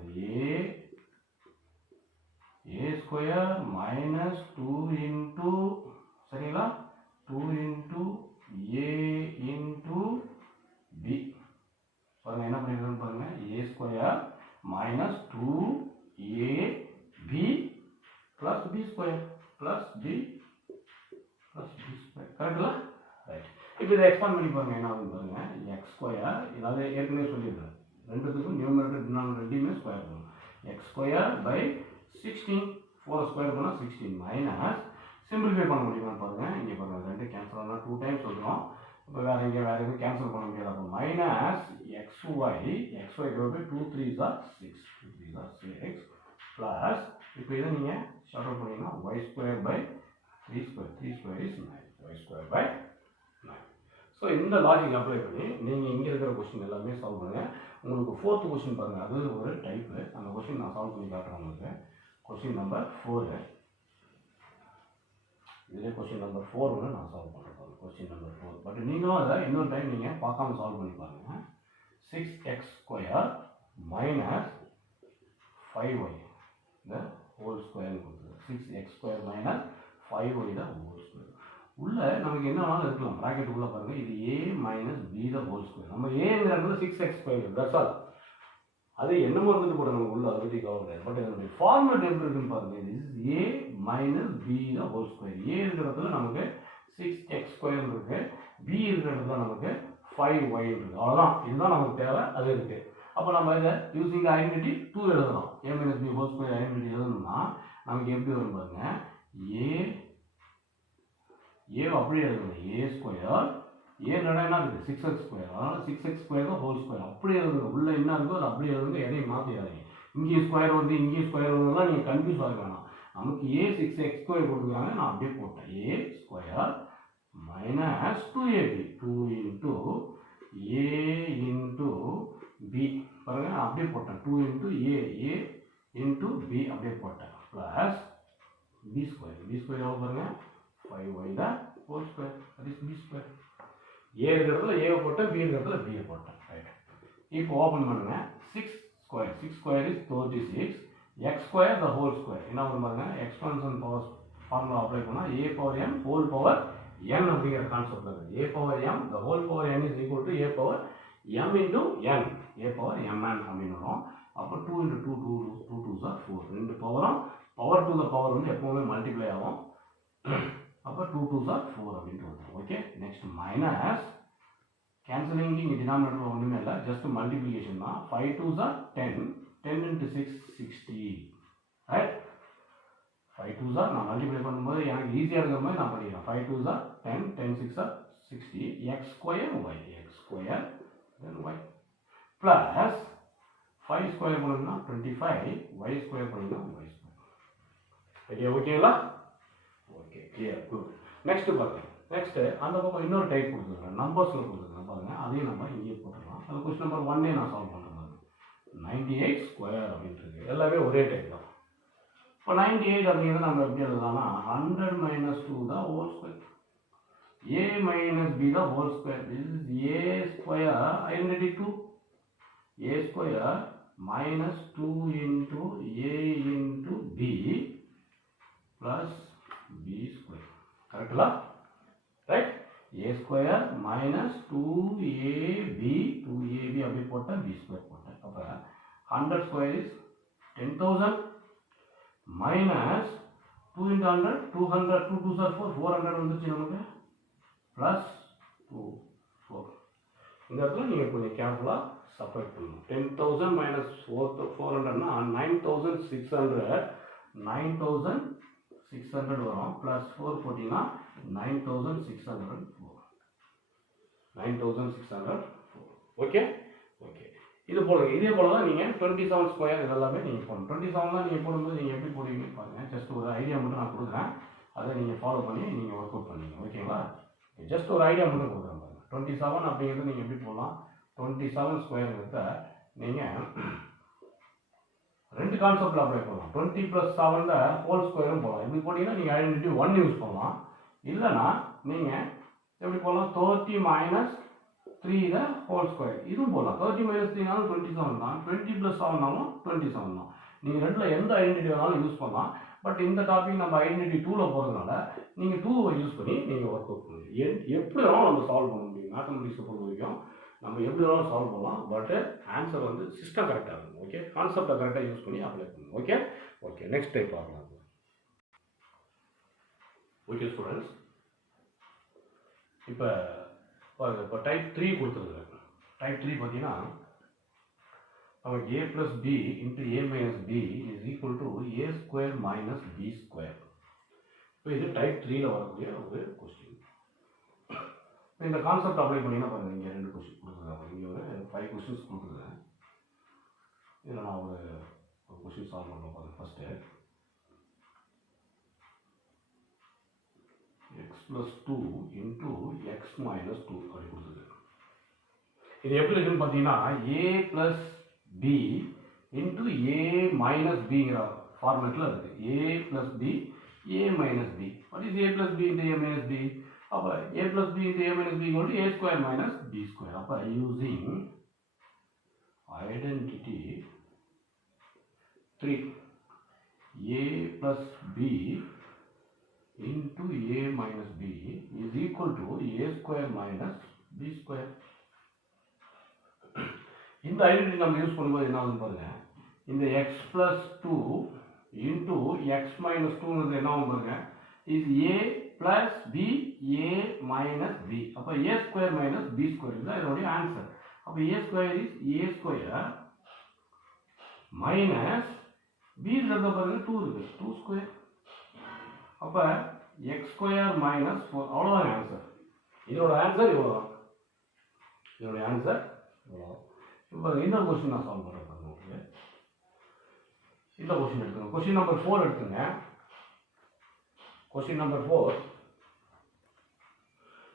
a square minus 2 into சரிங்களா 2 into a into b. பாருங்க என்ன பண்ணிருக்கோம் பாருங்க. a square minus 2ab plus b square plus b square. கரெக்ட்டா? Right. இப்போ இதை expand பண்ணி பாருங்க. என்ன ஆகுது பாருங்க. x ஸ்கொயர் இதாவது ஏற்கனவே சொல்லியிருக்கேன். ரெண்டுத்துக்கும் நியூமரேட்டர் டினாமினேட்டர் ரெண்டுமே ஸ்கொயர் பண்ணும். x ஸ்கொயர் பை 16 4 ஸ்கொயர் பண்ணா 16 மைனஸ் சிம்பிளிஃபை பண்ண முடியுமான்னு பாருங்க. இங்கே பாருங்க ரெண்டு கேன்சல் ஆனால் 2 டைம்ஸ் வந்துடும். இப்போ வேற எதுவும் கேன்சல் பண்ண முடியாது. அப்போ minus xy 2 3s are 6 2 3s are 6 plus இப்போ இதை நீங்கள் ஷார்ட் அவுட் பண்ணீங்கன்னா y square by 3 square is 9. y square by 9. So இந்த லாஜிக் அப்ளை பண்ணி நீங்கள் இங்கே இருக்கிற கொஸ்டின் எல்லாமே சால்வ் பண்ணுங்கள். உங்களுக்கு 4th கொஸ்டின் பாருங்கள். அது ஒரு டைப்பு. அந்த கொஸ்டின் நான் சால்வ் பண்ணி காட்டுறேன் உங்களுக்கு. Question number 4. இதிலே கொஸ்டின் நம்பர் 4 ஒன்று நான் சால்வ் பண்ணுறேன். Question number 4. பட் நீங்களும் அதை இன்னொரு டைம் நீங்கள் பார்க்காம சால்வ் பண்ணி பாருங்கள். 6x square minus 5y the whole square கொடுத்துருக்கு. 6x square minus 5y the whole square. உள்ள நமக்கு என்ன வேணாலும் இருக்கலாம். பிராக்கெட் உள்ள பாருங்க. இது a minus b the whole square. நம்ம a ங்கிற இடத்துல 6x square. That's all. அது என்னமோ இருந்துட்டு கூட நமக்கு உள்ள அதை பற்றி கவலை கிடையாது. பட் இதனுடைய ஃபார்முலா எப்படி இருக்குன்னு பாருங்க. இது a minus b the whole square. a இருக்கிற இடத்துல நமக்கு 6x ஸ்கொயர் இருக்கு, b இருக்கிற இடத்துல நமக்கு 5y இருக்கு. அவ்வளோதான், இதுதான் நமக்கு தேவை, அது இருக்கு. அப்போ நம்ம இதை யூசிங் ஐடென்டிட்டி 2 எழுதலாம். a minus b whole square identity எழுதணும்னா நமக்கு எப்படி வரும் பாருங்க. a அப்படியே எழுதுங்க, a ஸ்கொயர் a என்ன இருக்குது 6x ஸ்கொயர், அதனால 6x ஸ்கொயர் தான் ஹோல் ஸ்கொயர் அப்படியே எழுதுங்க. உள்ள என்ன இருக்கோ அது அப்படியே எழுதுங்க, எதையும் மாற்றிடாதீங்க. இங்கேயும் ஸ்கொயர் வந்து இங்கேயும் ஸ்கொயர் வந்ததுலாம் நீங்கள் கன்ஃபியூஸ் ஆக வேணாம். நமக்கு a 6x ஸ்கொயர் கொடுக்குறாங்க, நான் அப்படியே போட்டேன். a square minus 2ab 2 into a into b பாருங்க, நான் அப்படியே போட்டேன். 2 இன்ட்டு a இன்ட்டு b அப்படியே போட்டேன். ப்ளஸ் b ஸ்கொயர் எவ்வளோ பாருங்க 5y the whole square, that is b square. a இருக்கிறதுல a போட்டேன், b இருக்கிறதுல b போட்டேன். ரைட், இப்போ ஓப்பன் பண்ணுங்க. 6 square is 36, x square the whole square என்ன வரும் பாருங்க. எக்ஸ்பான்ஷன் பவர் ஃபார்முலா அப்ளை பண்ணா a power m whole power n அப்படிங்கிற கான்செப்ட் இருக்குது. a power m the whole power n is equal to a power m into n, a power mn அப்படின்னு வரும். அப்போ 2 into 2 2 R 4, ரெண்டு பவரும் power to the power வந்து எப்பவுமே multiply ஆகும். அப்போ 2 2s are 4 அப்படின்ட்டு வந்துடும். ஓகே, நெக்ஸ்ட் மைனஸ் கேன்சலிங் இங்கே டினாமினேட்டர் ஒன்றுமே இல்லை, ஜஸ்ட் மல்டிப்ளிகேஷன் தான். 5 2s are 10, 10 into 6 60. Right, 5 2s are நான் மல்டிப்ளை பண்ணும்போது எனக்கு ஈஸியாக இருக்கிற மாதிரி நான் பண்ணிக்கிறேன். 5 2s are 10, 10 6 are 60, x square then y plus 5 square பண்ணணும்னா 25, y ஸ்கொயர் பண்ணணும்னா y ஸ்கொயர். ஐடியா ஓகேங்களா? Okay, clear, good. நெக்ஸ்ட் பாருங்க. நெக்ஸ்ட் அந்த பக்கம் இன்னொரு டைப் கொடுத்துருக்கேன், நம்பர்ஸில் கொடுத்துருக்கேன் பாருங்க. அதையும் நம்ம இங்கே போட்டுக்கலாம். அது கொஸ்டின் நம்பர் 1 நான் சால்வ் பண்ணுறேன் பாருங்க. 98 ஸ்கொயர் அப்படின்ட்டு இருக்கு, எல்லாமே ஒரே டைப் தான். இப்போ 98 அப்படிங்கிறது நம்ம எப்படி எழுதலாம்னா 100 minus 2 the whole square, a minus b the whole square. This is a square identity 2, a square minus 2 into a into b plus b square. கரெக்டுங்களா? Right, a square minus 2ab அப்படி போட்டேன், b square போட்டேன். அப்போ 100 square is 10,000 minus 2 into 100 200, 2 2s are 4, 400 வந்துருச்சு நமக்கு, plus 2 4. இந்த இடத்துல நீங்கள் கொஞ்சம் கேர்ஃபுல்லாக செப்பரேட் பண்ணணும். 10,000 மைனஸ் 400னா 9,600, 9,600 வரும். ப்ளஸ் 4 போட்டிங்கன்னா 9,604, 9,604. ஓகே ஓகே, இது போடுங்க. இதே போல தான் நீங்கள் 27 ஸ்கொயர் இதெல்லாமே நீங்கள் போடணும். 27 நீங்கள் போடும்போது நீங்கள் எப்படி போடுவீங்க பாருங்கள். ஜஸ்ட் ஒரு ஐடியா மட்டும் நான் கொடுக்குறேன், அதை நீங்கள் ஃபாலோ பண்ணி நீங்கள் ஒர்க் அவுட் பண்ணுவீங்க. ஓகேங்களா? ஜஸ்ட் ஒரு ஐடியா மட்டும் கொடுக்குறேன் பாருங்கள். 27 அப்படிங்கிறது நீங்கள் எப்படி போடலாம். 27 ஸ்கொயருங்கிறத நீங்கள் ரெண்டு கான்செப்டில் அப்ளை பண்ணலாம். 20 + 7 ஹோல் ஸ்கொயரும் போகலாம். இப்படி போட்டிங்கன்னா நீங்கள் ஐடென்டிட்டி 1 யூஸ் பண்ணலாம். இல்லைனா நீங்கள் எப்படி போகலாம், 30 மைனஸ் 3 த ஹோல் ஸ்கொயர் இதுவும் போகலாம். 30 மைனஸ் 3நாலும் 27 தான், 20 + 7நாலும் 27 தான். நீங்கள் ரெண்டில் எந்த ஐடென்டிட்டி வேணாலும் யூஸ் பண்ணலாம். பட் இந்த டாபிக் நம்ம ஐடென்டிட்டி 2ல் போகிறதுனால நீங்கள் 2வை யூஸ் பண்ணி நீங்கள் ஒர்க் அவுட் பண்ணுவீங்க. எப்படி வேணாலும் நம்ம சால்வ் பண்ண முடியும். மேத்தமெட்டிக்ஸை பொறுத்த வரைக்கும் நம்ம எப்படி வேணாலும் சால்வ் பண்ணலாம். பட் ஆன்சர் வந்து சிஸ்டம் கரெக்டாக இருக்கும். ஓகே, கான்செப்டை கரெக்டாக யூஸ் பண்ணி அப்ளை பண்ணணும். ஓகே ஓகே, நெக்ஸ்ட் டைப் பார்க்கலாம். ஓகே ஸ்டூடெண்ட்ஸ், இப்போ டைப் 3 கொடுத்துருக்குறேன். டைப் 3 பார்த்தீங்கன்னா நமக்கு a + b into a - b is equal to a square minus b square. இப்போ இது டைப் 3ல் வரக்கூடிய ஒரு கொஸ்டின். இந்த கான்செப்ட் அப்ளை பண்ணிங்கன்னா பாருங்கள், இங்கே 2 கொஸ்டின் கொடுத்துருக்காங்க. இங்கே ஒரு 5 கொஸ்டின்ஸ் கொடுத்துருக்கேன். இதில் நான் ஒரு கொஸ்டின் சால்வ் பண்ண பாருங்கள். ஃபஸ்ட்டு x + 2 இன்ட்டு x - 2 அப்படி கொடுத்துருக்கு. இது எப்படி இருக்குன்னு பார்த்தீங்கன்னா a + b இன்ட்டு a - bங்கிற ஃபார்மேட்டில் இருக்குது. a + b a - b. What is a + b into a - b? அப்போ a + b into a - b = a square minus b square. அப்போ using identity 3, a + b into a minus b is equal to a square minus b square. இந்த identity நம்ம use பண்ணும்போது என்ன ஆகுதுன்னு பாருங்க, இந்த x plus two into x minus டூங்கிறது என்ன ஆகும் பாருங்க, இது a plus b a minus b. அப்போ a square minus b square இதுதான் இதனுடைய ஆன்சர். அப்போ a square is a square minus b இருக்கிறத பாருங்க 2 இருக்கு, 2 ஸ்கொயர். அப்போ எக்ஸ் ஸ்கொயர் மைனஸ் 4 அவ்வளோதான் ஆன்சர். இதோட ஆன்சர் இவ்வளோதான், இதோட ஆன்சர் இவ்வளோதான். இப்போ இந்த கொஸ்டின் நான் சால்வ் பண்ணுறேன் பாருங்க. உங்களுக்கு இந்த கொஸ்டின் எடுத்துங்க, கொஸ்டின் நம்பர் 4 எடுத்துங்க. கொஸ்டின் நம்பர் 4,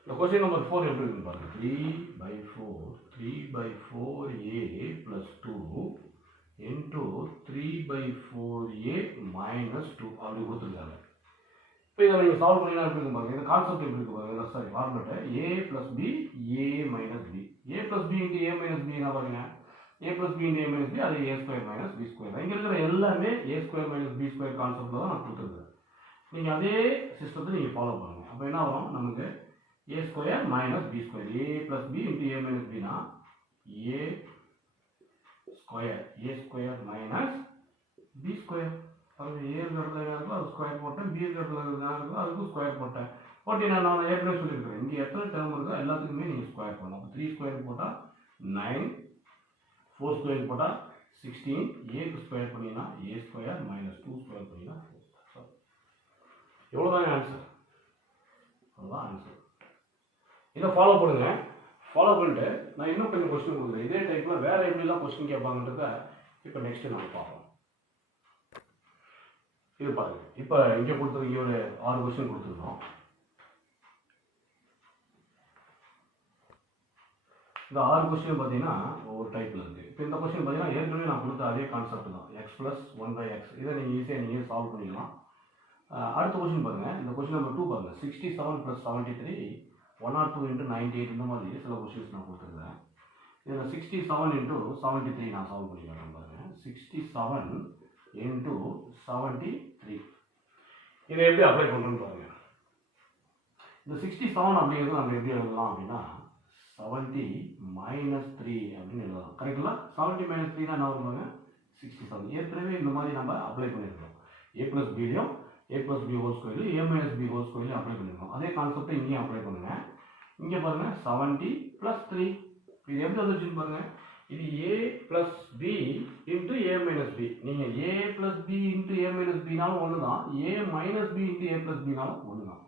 இந்த கொஸ்டின் நம்பர் 4 எப்படி இருக்குன்னு பாருங்க. 3/4 plus 2 into 3/4a minus 2 அப்படி கொடுத்துருக்காங்க. இப்போ இதை நீங்கள் சால்வ் பண்ணினா எப்படி இருக்கு பாருங்க. இந்த கான்செப்ட் எப்படி இருக்கு பாருங்க. Sorry formula a plus b a minus b. a plus b into a minus b என்ன பாருங்க, a plus b into a minus b அது a square minus b square. இங்கே இருக்கிற எல்லாமே a square minus b square கான்செப்டில் தான் நான் கொடுத்துருக்கேன். நீங்கள் அதே சிஸ்டத்தை நீங்கள் ஃபாலோ பண்ணுங்கள். அப்போ என்ன வரும் நமக்கு, a square minus b square. a plus b into a minus b னா a square minus b square. அது a இருக்கிறதுல இருக்கும் அது ஸ்கொயர் போட்டேன், b இருக்கிறதுல இருக்கும் அதுக்கும் ஸ்கொயர் போட்டேன். போட்டு நான் ஏற்கனவே சொல்லியிருக்கிறேன், இங்கே எத்தனை டேர்ம் இருக்கோ எல்லாத்துக்குமே நீங்கள் ஸ்கொயர் பண்ணணும். அப்போ 3 ஸ்கொயர் போட்டால் 9, 4 ஸ்கொயர் போட்டால் 16, ஏக்கு ஸ்கொயர் பண்ணிங்கன்னா a ஸ்கொயர் மைனஸ் 2 ஸ்கொயர் பண்ணிங்கன்னா 4. எவ்வளோதான் ஆன்சர், அவ்வளோதான் ஆன்சர். இதை ஃபாலோ பண்ணுங்க. ஃபாலோ பண்ணிட்டு நான் இன்னும் கொஞ்சம் கொஸ்டின் கொடுக்குறேன். இதே டைப்பில் வேறு எப்படிலாம் கொஸ்டின் கேட்பாங்கன்றத இப்போ நெக்ஸ்ட்டு நம்ம பார்ப்போம். இது பாருங்க, இப்போ இங்கே கொடுத்துருக்க ஒரு 6 கொஸ்டின் கொடுத்துருக்கோம். இந்த 6 கொஸ்டின் பார்த்தீங்கன்னா ஒவ்வொரு டைப்பில் இருக்குது. இப்போ இந்த கொஸ்டின் பார்த்தீங்கன்னா ஏற்கனவே நான் கொடுத்த அதே கான்செப்ட் தான், எக்ஸ் ப்ளஸ் 1/x. இதை நீங்கள் ஈஸியாக நீங்கள் சால்வ் பண்ணிக்கலாம். அடுத்த கொஸ்டின் பாருங்கள், இந்த கொஸ்டின் நம்பர் 2 பாருங்கள். 67 + 73 102 × 98 இந்த மாதிரி சில கொஸ்டின்ஸ் நான் கொடுத்துருக்கேன். இதில் 67 × 73 நான் சால்வ் பண்ணிக்கிறேன் பாருங்கள். 67 × 73 இதை எப்படி அப்ளை பண்ணுறேன்னு பாருங்கள். இந்த 67 அப்படிங்கிறது நம்ம எப்படி எழுதலாம் அப்படின்னா 70 - 3 அப்படின்னு எழுதலாம். கரெக்டுங்களா? 70 - 3 தான் என்ன வருவாங்க, 67. ஏற்கனவே இந்த மாதிரி நம்ம அப்ளை பண்ணியிருக்கோம். a + b-லையும் a + b ஹோல் ஸ்கொயர்லையும் a - b ஹோல் ஸ்கொயர்லையும் அப்ளை பண்ணியிருக்கோம். அதே கான்செப்டை இங்கேயும் அப்ளை பண்ணுங்க. இங்கே பாருங்க 70 + 3 இது எப்படி வந்துச்சுன்னு பாருங்க. இது a + b into a - b. நீங்கள் a + b into a - b-னாலும் ஒன்று தான், a - b into a + b-னாலும் ஒன்று தான்.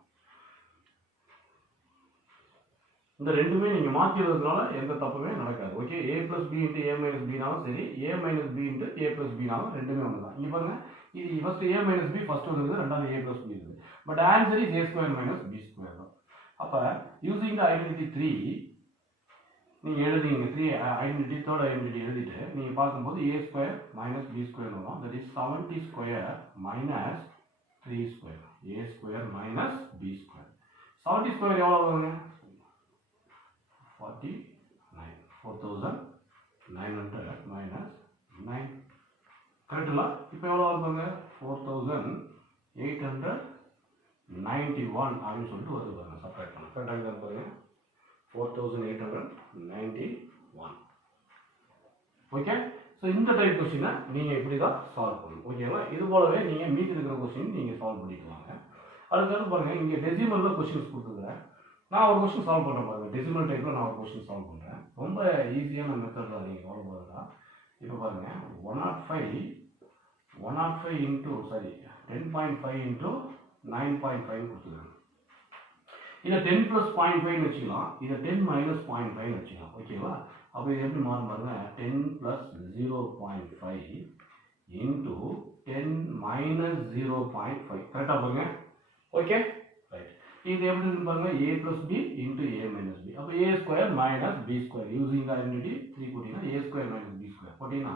இந்த ரெண்டுமே நீங்கள் மாற்றிடுறதுனால எந்த தப்புமே நடக்காது. Okay, a + b into a - b-னாலும் சரி, a - b into a + b-னாலும் ரெண்டுமே ஒன்று தான். இங்கே பாருங்க, இது ஃபர்ஸ்ட் a - b ஃபர்ஸ்ட் வந்துருது, ரெண்டாவது a + b இருக்குது. But answer is a square - b square தான். அப்போ யூசிங் த ஐடென்டிட்டி 3 நீங்கள் எழுதிங்க. 3 ஐடென்டிட்டி, தேர்ட் ஐடென்டிட்டி எழுதிட்டு நீங்கள் பார்க்கும்போது a square - b square வரும். That is 70 square - 3 square. a square - b square. 70 square எவ்வளோ வருங்க, 49. 4900 - 9. கரெக்டுங்களா? இப்போ எவ்வளோ வருவாங்க, 4891 அப்படின்னு சொல்லிட்டு வருது பாருங்க. சப்ராக்ட் பண்ண கரெக்டாக பாருங்க, 4891. ஓகே, ஸோ இந்த டைப் கொஸ்டினை நீங்கள் இப்படி தான் சால்வ் பண்ணணும். ஓகேங்களா? இது போலவே நீங்கள் மீதி இருக்கிற கொஸ்டின் நீங்கள் சால்வ் பண்ணிக்கலாங்க. அதுக்கப்புறம் பாருங்கள், இங்கே டெசிமலில் கொஸ்டின்ஸ் கொடுத்துருக்குறேன். நான் ஒரு கொஸ்டின் சால்வ் பண்ணுறேன் பாருங்கள். டெசிமல் டைப்பில் நான் ஒரு கொஸ்டின் சால்வ் பண்ணுறேன். ரொம்ப ஈஸியான மெத்தட் தான் நீங்கள் சால்வ் பண்ணுறதா. இப்போ பாருங்கள், 105 into 10.5 into 9.5 கொடுத்துருக்காங்க. இதை 10 + 0.5 வச்சுக்கலாம், இதை 10 - 0.5 வச்சுக்கலாம். ஓகேவா? அப்போ இது எப்படி மாறும் பாருங்க, 10 + 0.5 into 10 - 0.5. கரெக்டாக பாருங்க. Okay, right. இது எப்படி இருக்கு பாருங்க, a + b into a - b. அப்போ a square - b square using the identity 3 போட்டிங்கன்னா a square - b square போட்டிங்கன்னா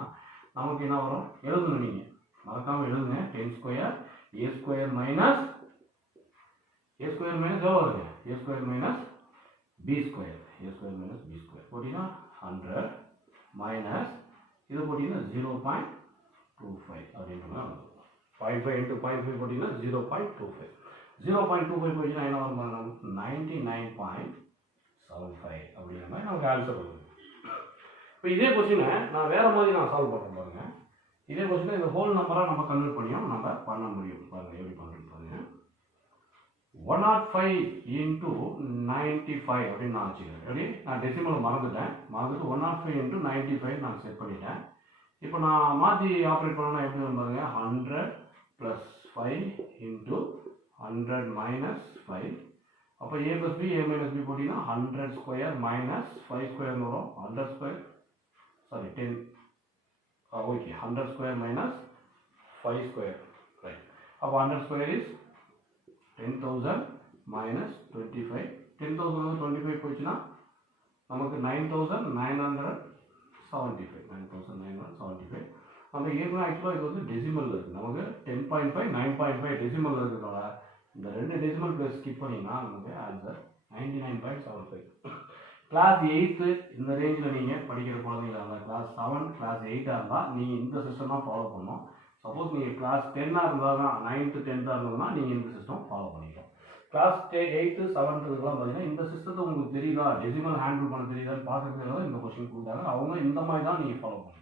நமக்கு என்ன வரும், எழுதணும். நீங்கள் மறக்காமல் எழுதுங்க. 10 square a square minus எவ்வளோ வருங்க, a square - b square. a square - b square போட்டிங்கன்னா 100 மைனஸ் இது போட்டிங்கன்னா 0.25 அப்படின்ற மாதிரி 0.5 into 0.5 போட்டிங்கன்னா 0.25. 0.25 போட்டிங்கன்னா என்ன வரும், 99.75 அப்படிங்கிற மாதிரி நமக்கு ஆன்சர் வருது. இப்போ இதே கொஸ்டினை நான் வேறு மாதிரி நான் சால்வ் பண்ணுறேன் பாருங்க. இதே கொஸ்டினை இந்த ஹோல் நம்பராக நம்ம கன்வெர்ட் பண்ணியும் நம்ம பண்ண முடியும். பாருங்கள் எப்படி பண்ணுறது பாருங்கள். 105 into 95 அப்படின்னு நான் வச்சுக்கிறேன். எப்படி நான் டெசிமல் மறந்துட்டு 105 into 95 நான் செட் பண்ணிட்டேன். இப்போ நான் மாற்றி ஆப்ரேட் பண்ணணும்னா எப்படி பாருங்க. 100 plus 5 into 100 minus 5. அப்போ a plus b a minus b போட்டிங்கன்னா 100 square minus 5 square வரும். 100 square sorry 10 okay 100 square minus 5 square right. அப்போ 100 square is 10,000 minus 25. 10,000 25 போச்சுன்னா நமக்கு 9,975. நம்ம ஏற்கனவே ஆக்சுவலாக இது வந்து டெசிமல் இருக்குது. நமக்கு 10.5 9.5 டெசிமல் இருக்கிறதால இந்த ரெண்டு டெசிமல் பிளேஸ் ஸ்கிப் பண்ணிங்கன்னா நமக்கு ஆன்சர் 99.75. கிளாஸ் 8 இந்த ரேஞ்சில் நீங்கள் படிக்கிற குழந்தைங்களா இருந்தால், கிளாஸ் 7 கிளாஸ் 8 இருந்தால் நீங்கள் இந்த சிஸ்டம் தான் ஃபாலோ பண்ணணும். சப்போஸ் நீங்கள் கிளாஸ் 10 இருந்தால் தான் 9th 10th இருந்ததுன்னா நீங்கள் இந்த சிஸ்டம் ஃபாலோ பண்ணிக்கலாம். கிளாஸ் 8 7th இதெல்லாம் பார்த்தீங்கன்னா இந்த சிஸ்டத்தை உங்களுக்கு தெரியுதா, டெசிமல் ஹேண்டில் பண்ண தெரியுதான்னு பார்க்கறதுக்காக இந்த கொஸ்டின் கொடுத்தாங்க. அவங்க இந்த மாதிரி தான் நீங்கள் ஃபாலோ பண்ணணும்.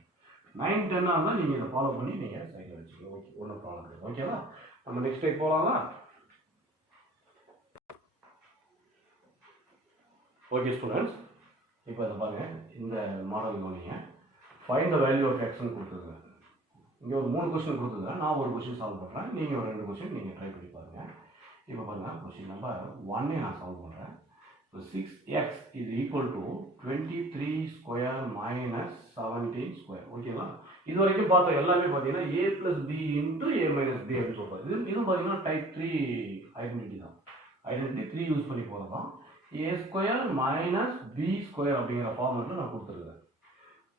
9 10 இருந்தால் நீங்கள் இதை ஃபாலோ பண்ணி நீங்கள் சைக்கிள் வச்சுக்கலாம். ஓகே, ஒன்றும் ப்ராப்ளம் கிடையாது. ஓகேவா? நம்ம நெக்ஸ்ட் டைப் போகலாமா? ஓகே ஸ்டூடெண்ட்ஸ், இப்போ இதை பாருங்கள். இந்த மாடல் நீங்கள் ஃபைண்ட் த வேல்யூ ஆஃப் எக்ஸ்ன்னு கொடுத்துருங்க. இங்கே ஒரு 3 கொஸ்டின் கொடுத்துருங்க. நான் ஒரு கொஸ்டின் சால்வ் பண்ணுறேன், நீங்கள் ஒரு 2 கொஸ்டின் நீங்கள் ட்ரை பண்ணி பாருங்கள். இப்போ பாருங்கள், கொஸ்டின் நம்பர் 1 நான் சால்வ் பண்ணுறேன். So 6x is equal to 23 square minus 17 square. ஓகேங்களா? இது வரைக்கும் பார்த்தோம் எல்லாமே பார்த்தீங்கன்னா a plus b into a minus b அப்படின்னு சொல்கிறோம். இதுவும் பார்த்தீங்கன்னா டைப் 3 ஐடென்டிட்டி தான். ஐடென்டிட்டி 3 யூஸ் பண்ணி போகிறோம். a square minus b square அப்படிங்கிற ஃபார்மெட்டில் நான் கொடுத்துருக்கேன்.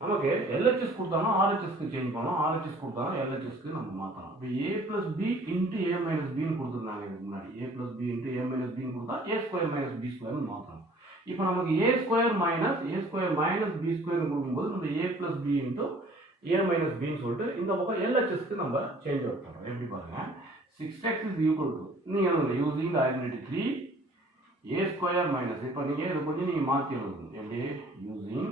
நமக்கு LHS கொடுத்தாலும் RHSக்கு சேஞ்ச் பண்ணோம், RHS கொடுத்தாலும் LHSக்கு நம்ம மாற்றலாம். இப்போ a plus b into a minus bன்னு கொடுத்துருந்தாங்க இதுக்கு முன்னாடி. a plus b into a minus bன்னு கொடுத்தா a square minus b squareன்னு மாற்றணும். இப்போ நமக்கு a square minus b squareன்னு கொடுக்கும்போது நம்ம a plus b into a minus bன்னு சொல்லிட்டு இந்த பக்கம் LHSக்கு நம்ம சேஞ்ச் அவுட் பண்ணுறோம். எப்படி பாருங்க, 6x is equal to நீங்கள் using the identity 3 a square minus, இப்போ நீங்கள் இதை கொஞ்சம் நீங்கள் மாற்றி எழுதணும். எப்படி using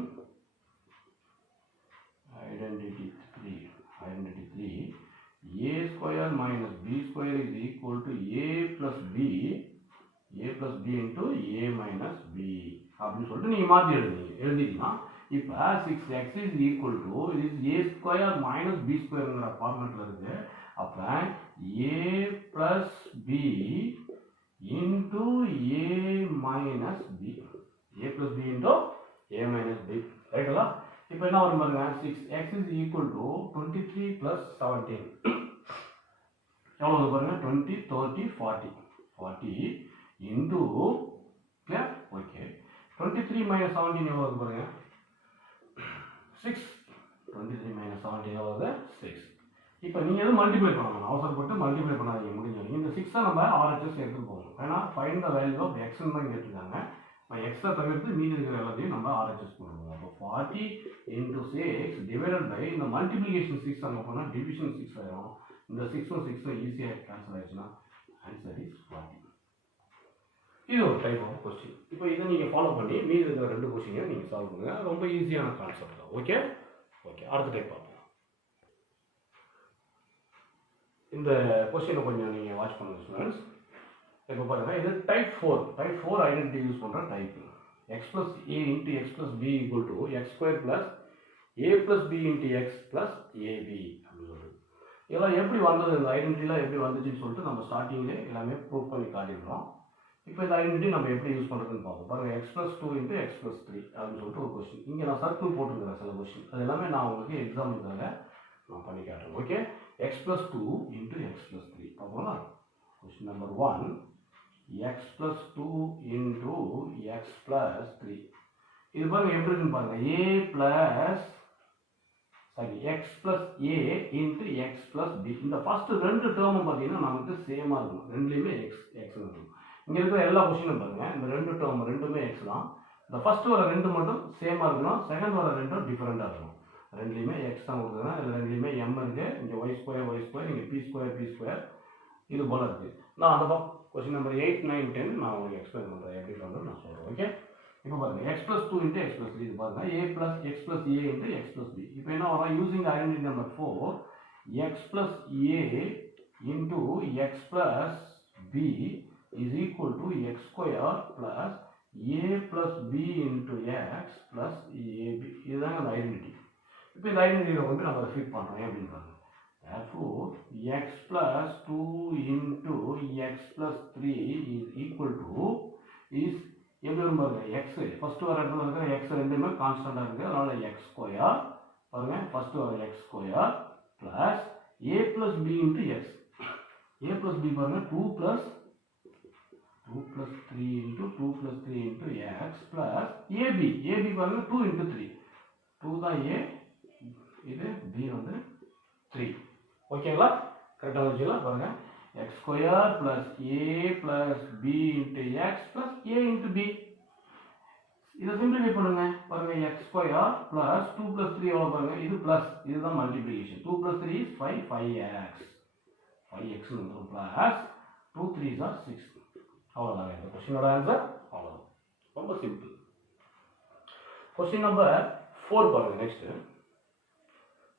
identity 3 a square minus b square is equal to a plus b into a minus b அப்படின்னு சொல்லிட்டு நீங்கள் மாற்றி எழுதிக்கலாம். இப்போ 6x is equal to இது a square minus b squareங்கிற ஃபார்மேட்டில் இருக்குது. அப்போ a plus b into a minus b into a minus b ரைட்டுங்களா? இப்போ என்ன வரும் பாருங்க, 6x is equal to 23 plus 17 எவ்வளோ பாருங்க, 20 30 40 into clear ஓகே. 23 minus 17 எவ்வளோ பாருங்க, 6. 23 minus 17 எவ்வளோ 6. இப்போ நீங்கள் எதுவும் மல்டிப்ளை பண்ணணும், அவசரப்பட்டு மல்டிப்ளை பண்ணாதீங்க. முடிஞ்சவங்க இந்த 6 நம்ம RHS எடுத்துகிட்டு போகணும். ஏன்னா ஃபைண்ட் த வேல்யூ ஆஃப் எக்ஸ்ன்னு தான் கேட்டிருக்காங்க. எக்ஸ்ட்ரா தவிர்த்து மீதி இருக்கிற எல்லாத்தையும் நம்ம RHS பண்ணுவோம். அப்போ 40 into 6 டிவைடட் பை இந்த மல்டிப்ளிகேஷன் 6 அங்கே போனால் டிவிஷன் 6 ஆயிரும். இந்த 6ம் 6ம் ஈஸியாக கேன்சல் ஆயிடுச்சுன்னா ஆன்சர் இஸ் 40. இது ஒரு டைப் ஆஃப் கொஸ்டின். இப்போ இதை நீங்கள் ஃபாலோ பண்ணி மீதி இருக்கிற 2 கொஸ்டினையும் நீங்கள் சால்வ் பண்ணுங்கள். ரொம்ப ஈஸியான கான்செப்ட் தான். ஓகே அடுத்த டைப் பார்ப்போம். இந்த கொஸ்டினை கொஞ்சம் நீங்கள் வாட்ச் பண்ணுங்கள் ஸ்டூடெண்ட்ஸ். இப்போ பாருங்கள், இது டைப் 4 ஐடென்டிட்டி யூஸ் பண்ணுற type. x plus a into x plus b equal to x square plus a plus b into x plus ab அப்படின்னு சொல்லுது. இதெல்லாம் எப்படி வந்தது, இந்த ஐடென்டிட்டிலாம் எப்படி வந்துச்சுன்னு சொல்லிட்டு நம்ம ஸ்டார்டிங்லேயே எல்லாமே ப்ரூவ் பண்ணி காட்டிடுறோம். இப்போ இந்த ஐடென்டிட்டி நம்ம எப்படி யூஸ் பண்ணுறதுன்னு பார்ப்போம். பாருங்கள், x plus 2 into x plus 3 அப்படின்னு சொல்லிட்டு ஒரு கொஸ்டின். இங்கே நான் சர்க்கிள் போட்டுருக்கிறேன் சில கொஸ்டின். அது எல்லாமே நான் உங்களுக்கு எக்ஸாம்பிளுக்காக நான் பண்ணி காட்டுறேன். Okay, x plus 2 into x plus 3 பார்ப்போம்னா, question number 1 x plus 2 into x plus 3. இது பாருங்க எப்படி இருக்குன்னு பாருங்க, x plus a into x plus b. இந்த ஃபர்ஸ்ட் 2 டேர்மும் பார்த்தீங்கன்னா நமக்கு சேமாக இருக்கும். ரெண்டுலேயுமே x இருக்கும். இங்கே இருக்கிற எல்லா கொஸ்டினும் பாருங்க, இந்த 2 டேர்ம் ரெண்டுமே x தான். இந்த ஃபர்ஸ்ட் வர 2 மட்டும் சேமாக இருக்கணும், செகண்ட் வர 2 டிஃப்ரெண்டாக இருக்கணும். ரெண்டுலேயுமே x தான் கொடுக்குறேன். இதில் ரெண்டுலேயுமே m இருக்குது. இங்கே y square இங்கே p square இது போல் இருக்குது. நான் அந்த கொஸ்டின் நம்பர் 8 9 10 நான் உங்களுக்கு எக்ஸ்பிளைன் பண்ணுறேன் எப்படி பண்ணுறது நான் சொல்கிறேன். ஓகே, இப்போ பாருங்க x plus 2 into x plus 3 இது பாருங்க a plus x plus a into x plus b. இப்போ என்ன வரும் using identity number 4 x plus a into x plus b is equal to x square plus a plus b into x plus ab. இதுதான் அந்த identity. இப்போ இந்த ஐடென்டிட்டியை வந்து நம்ம fit பண்றோம் அப்படின்னு பாருங்க. Therefore x plus 2 into x plus 3 is equal to is எப்படி வரும் பாருங்க x ஃபர்ஸ்ட் வர இடத்துல இருக்கிற x ரெண்டுமே கான்ஸ்டன்டா இருக்கு அதனால x ஸ்கொயர் பாருங்க ஃபர்ஸ்ட் வர x square plus a plus b into x a plus b பாருங்க 2 plus 3 into 2 plus 3 into x plus ab பாருங்க 2 into 3 2 தான் a இது b வந்து 3 ஓகேங்களா கரெக்ட்டா வந்துச்சுங்களா பாருங்க x square plus a plus b into x plus a into b இதை simplify பண்ணுங்க பாருங்க x square plus 2 plus 3 எவ்வளவு பாருங்க இது plus இதுதான் மல்டிப்ளிகேஷன் 2 plus 3 is 5x வந்துரும் plus 2 3s are 6 அவ்வளவுதான் இந்த क्वेश्चनோட ஆன்சர் அவ்வளவுதான் ரொம்ப சிம்பிள் क्वेश्चन நம்பர் 4 பாருங்க நெக்ஸ்ட்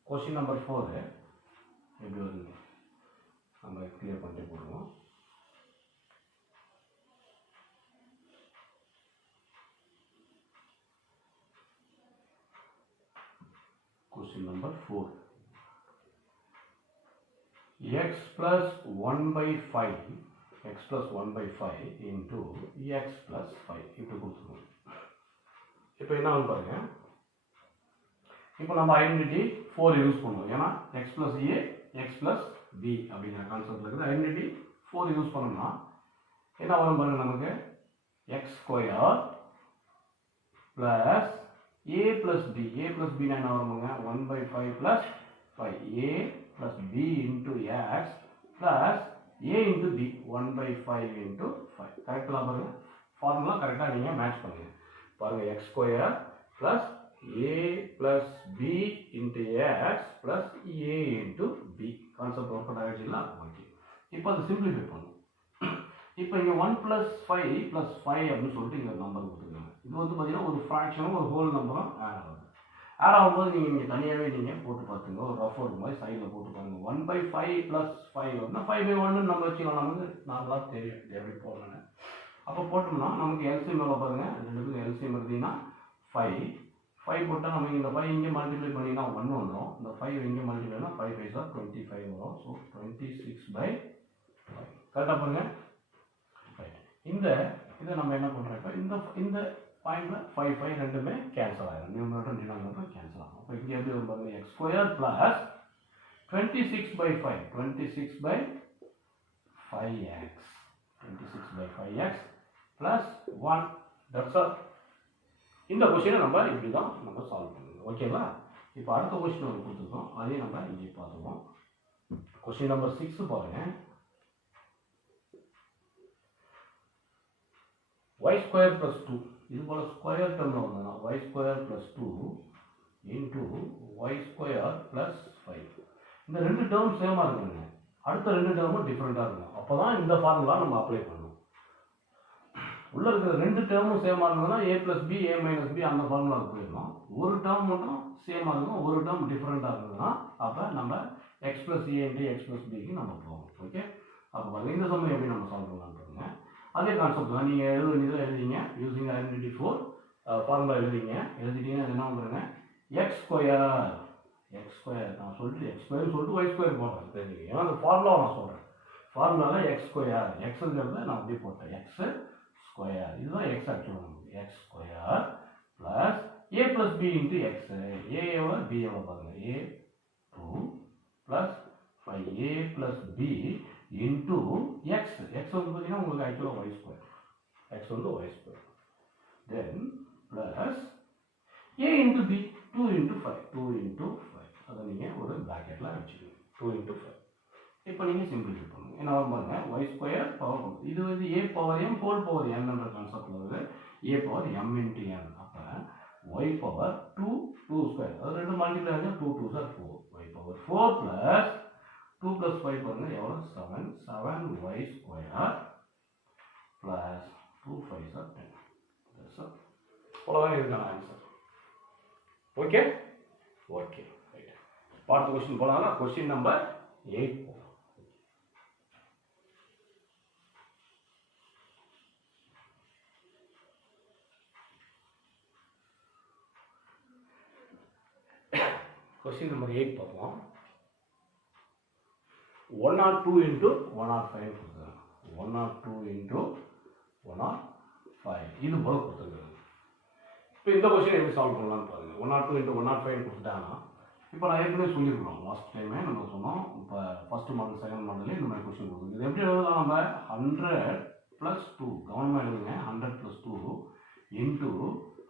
क्वेश्चन நம்பர் 4 எப்படி வருது நம்ம கிளியர் பண்ணிட்டு போடுவோம் question number 4 x plus 1 by 5 into x plus 5 இப்படி கொடுத்துருவோம் இப்போ என்ன ஆகும் பாருங்க இப்போ நம்ம ஐடென்டிட்டி 4 யூஸ் பண்ணுவோம் ஏன்னா x plus a x plus b அப்படிங்கிற கான்செப்ட்ல இருக்குது ஐடென்டிட்டி 4 யூஸ் பண்ணோம்னா என்ன வரும் பாருங்க நமக்கு x square plus a plus b னா என்ன வருங்க 1 by 5 plus 5 a plus b into x plus a into b 1 by 5 into 5 கரெக்ட்டா பாருங்க ஃபார்முலா கரெக்ட்டா நீங்க மேட்ச் பண்ணுங்க பாருங்க x square plus a plus b into x plus a into b concept work out ஆயிடுச்சுங்களா ஓகே இப்போ அதை simplify பண்ணுவோம் இப்போ இங்க 1 plus 5 plus 5 அப்படின்னு சொல்லிட்டு இங்க நம்பர் கொடுத்துருக்காங்க இது வந்து பாத்தீங்கன்னா ஒரு ஃபிராக்ஷனும் ஒரு ஹோல் நம்பரும் ஆட் ஆகும்போது நீங்க இங்க தனியாவே நீங்க போட்டு பாத்துங்க ஒரு ரஃப் ஒர்க் மாதிரி சைடுல போட்டு பாருங்க 1 by 5 plus 5 வந்து 5 by 1 நம்ம வச்சுக்கலாம் நமக்கு நார்மலா தெரியும் எப்படி போடணும்னு அப்ப போட்டோம்னா நமக்கு எல்சிஎம் எவ்வளவு பாருங்க ரெண்டுக்கும் எல்சிஎம் எடுத்தீங்கன்னா 5 போட்டா நம்ம இந்த 5 இங்க மல்டிப்ளை பண்ணினா 1 வந்துரும் இந்த 5 இங்க மல்டிப்ளை பண்ணா 5 5 are 25 வரும் சோ 26 by 5 கரெக்ட்டா பாருங்க இந்த இத நம்ம என்ன பண்றோம் இந்த பாயிண்ட்ல 5 5 ரெண்டுமே கேன்சல் ஆயிடும் நியூமரேட்டர் டினாமினேட்டர் கேன்சல் ஆகும் அப்ப இங்க எப்படி வரும் பாருங்க x square plus 26 by 5x plus 1 that's all இந்த क्वेश्चन நம்ம இப்படி தான் நம்ம சால்வ் பண்ணனும் ஓகேவா இப்போ அடுத்த क्वेश्चन ஒரு கொடுத்துறோம் அதே நம்ம இங்கே பார்த்துவோம் क्वेश्चन நம்பர் 6 பாருங்க y square plus 2 இது போல ஸ்கொயர் டேர்ம்ல வந்தா y square plus 2 into y square plus 5 இந்த ரெண்டு டேர்ம் சேமா இருக்குங்க அடுத்த ரெண்டு டேர்மும் டிஃபரண்டா இருக்கும் அப்பதான் இந்த ஃபார்முலா நம்ம அப்ளை பண்ணனும் உள்ள இருக்கிற ரெண்டு டேர்மும் சேமா இருந்ததுனா a plus b a minus b அந்த ஃபார்முலாக்கு போயிடலாம் ஒரு டேர்ம் மட்டும் சேமா இருக்கும் ஒரு டேர்ம் டிஃபரண்டா இருந்ததுனா அப்ப நம்ம x plus a into x plus b க்கு நம்ம போவோம் ஓகே அப்ப பாருங்க இந்த சம்ம எப்படி நம்ம சால்வ் பண்ணலாம்ன்றதுங்க அதே கான்செப்ட் தான் நீங்க எழுதுறீங்க யூசிங் ஐடென்டிட்டி 4 ஃபார்முலா எழுதிட்டீங்கன்னா என்ன பண்ணுங்க x ஸ்கொயர் நான் சொல்லிட்டு x ஸ்கொயர் சொல்லிட்டு y ஸ்கொயர் போடுறேன் தெரியுங்க ஏன்னா அந்த ஃபார்முலா நான் சொல்றேன் ஃபார்முலால x ஸ்கொயர் xங்கிறத நான் அப்படியே போட்டேன் x ஸ்கொயர் இதுதான் x ஆக்சுவலா x square plus a plus b into x a எவ்வளவு b எவ்வளவு பாருங்க a 2 plus 5a plus b into x வந்து பாத்தீங்கன்னா உங்களுக்கு ஆக்சுவலா y ஸ்கொயர் x வந்து y square then plus a into b 2 into 5 அத நீங்க ஒரு பிராக்கெட்ல வச்சுக்கோங்க 2 into 5 இப்போ நீங்க சிம்பிளிஃபை பண்ணுங்க என்ன வரும் பாருங்க y ஸ்கொயர் பவர் இது வந்து a power m whole power n என்ற கான்செப்ட்ல வருது a power m into n அப்ப y பவர் 2 ஸ்கொயர் அது ரெண்டு மல்டிப்ளை ஆனா 2 2s are 4 y power 4 plus 2 plus 5 பாருங்க எவ்வளவு 7 y square plus 2 5s are 10 that's all அவ்வளோதான் இதுக்கான ஆன்சர். Okay okay right. அடுத்த கொஸ்டின் போகலாம்னா கொஸ்டின் நம்பர் 8 போகலாம். கொஸ்டின் நம்பர் 8 பார்ப்போம். 102 into 105 கொடுத்துருக்காங்க. 102 into 105 இது போல கொடுத்துருக்காங்க. இப்போ இந்த கொஸ்டின் எப்படி சால்வ் பண்ணலாம்னு பாருங்க. 102 into 105 கொடுத்துட்டாங்கன்னா இப்போ நான் ஏற்கனவே சொல்லியிருக்கோம் லாஸ்ட் டைமே நம்ம சொன்னோம். இப்போ ஃபர்ஸ்ட் மாடல் செகண்ட் மாடலே இந்த மாதிரி கொஸ்டின் கொடுக்குது. இது எப்படி எழுதலாம்? நம்ம 100 + 2 கவனமாக எழுதுங்க. 100 + 2 into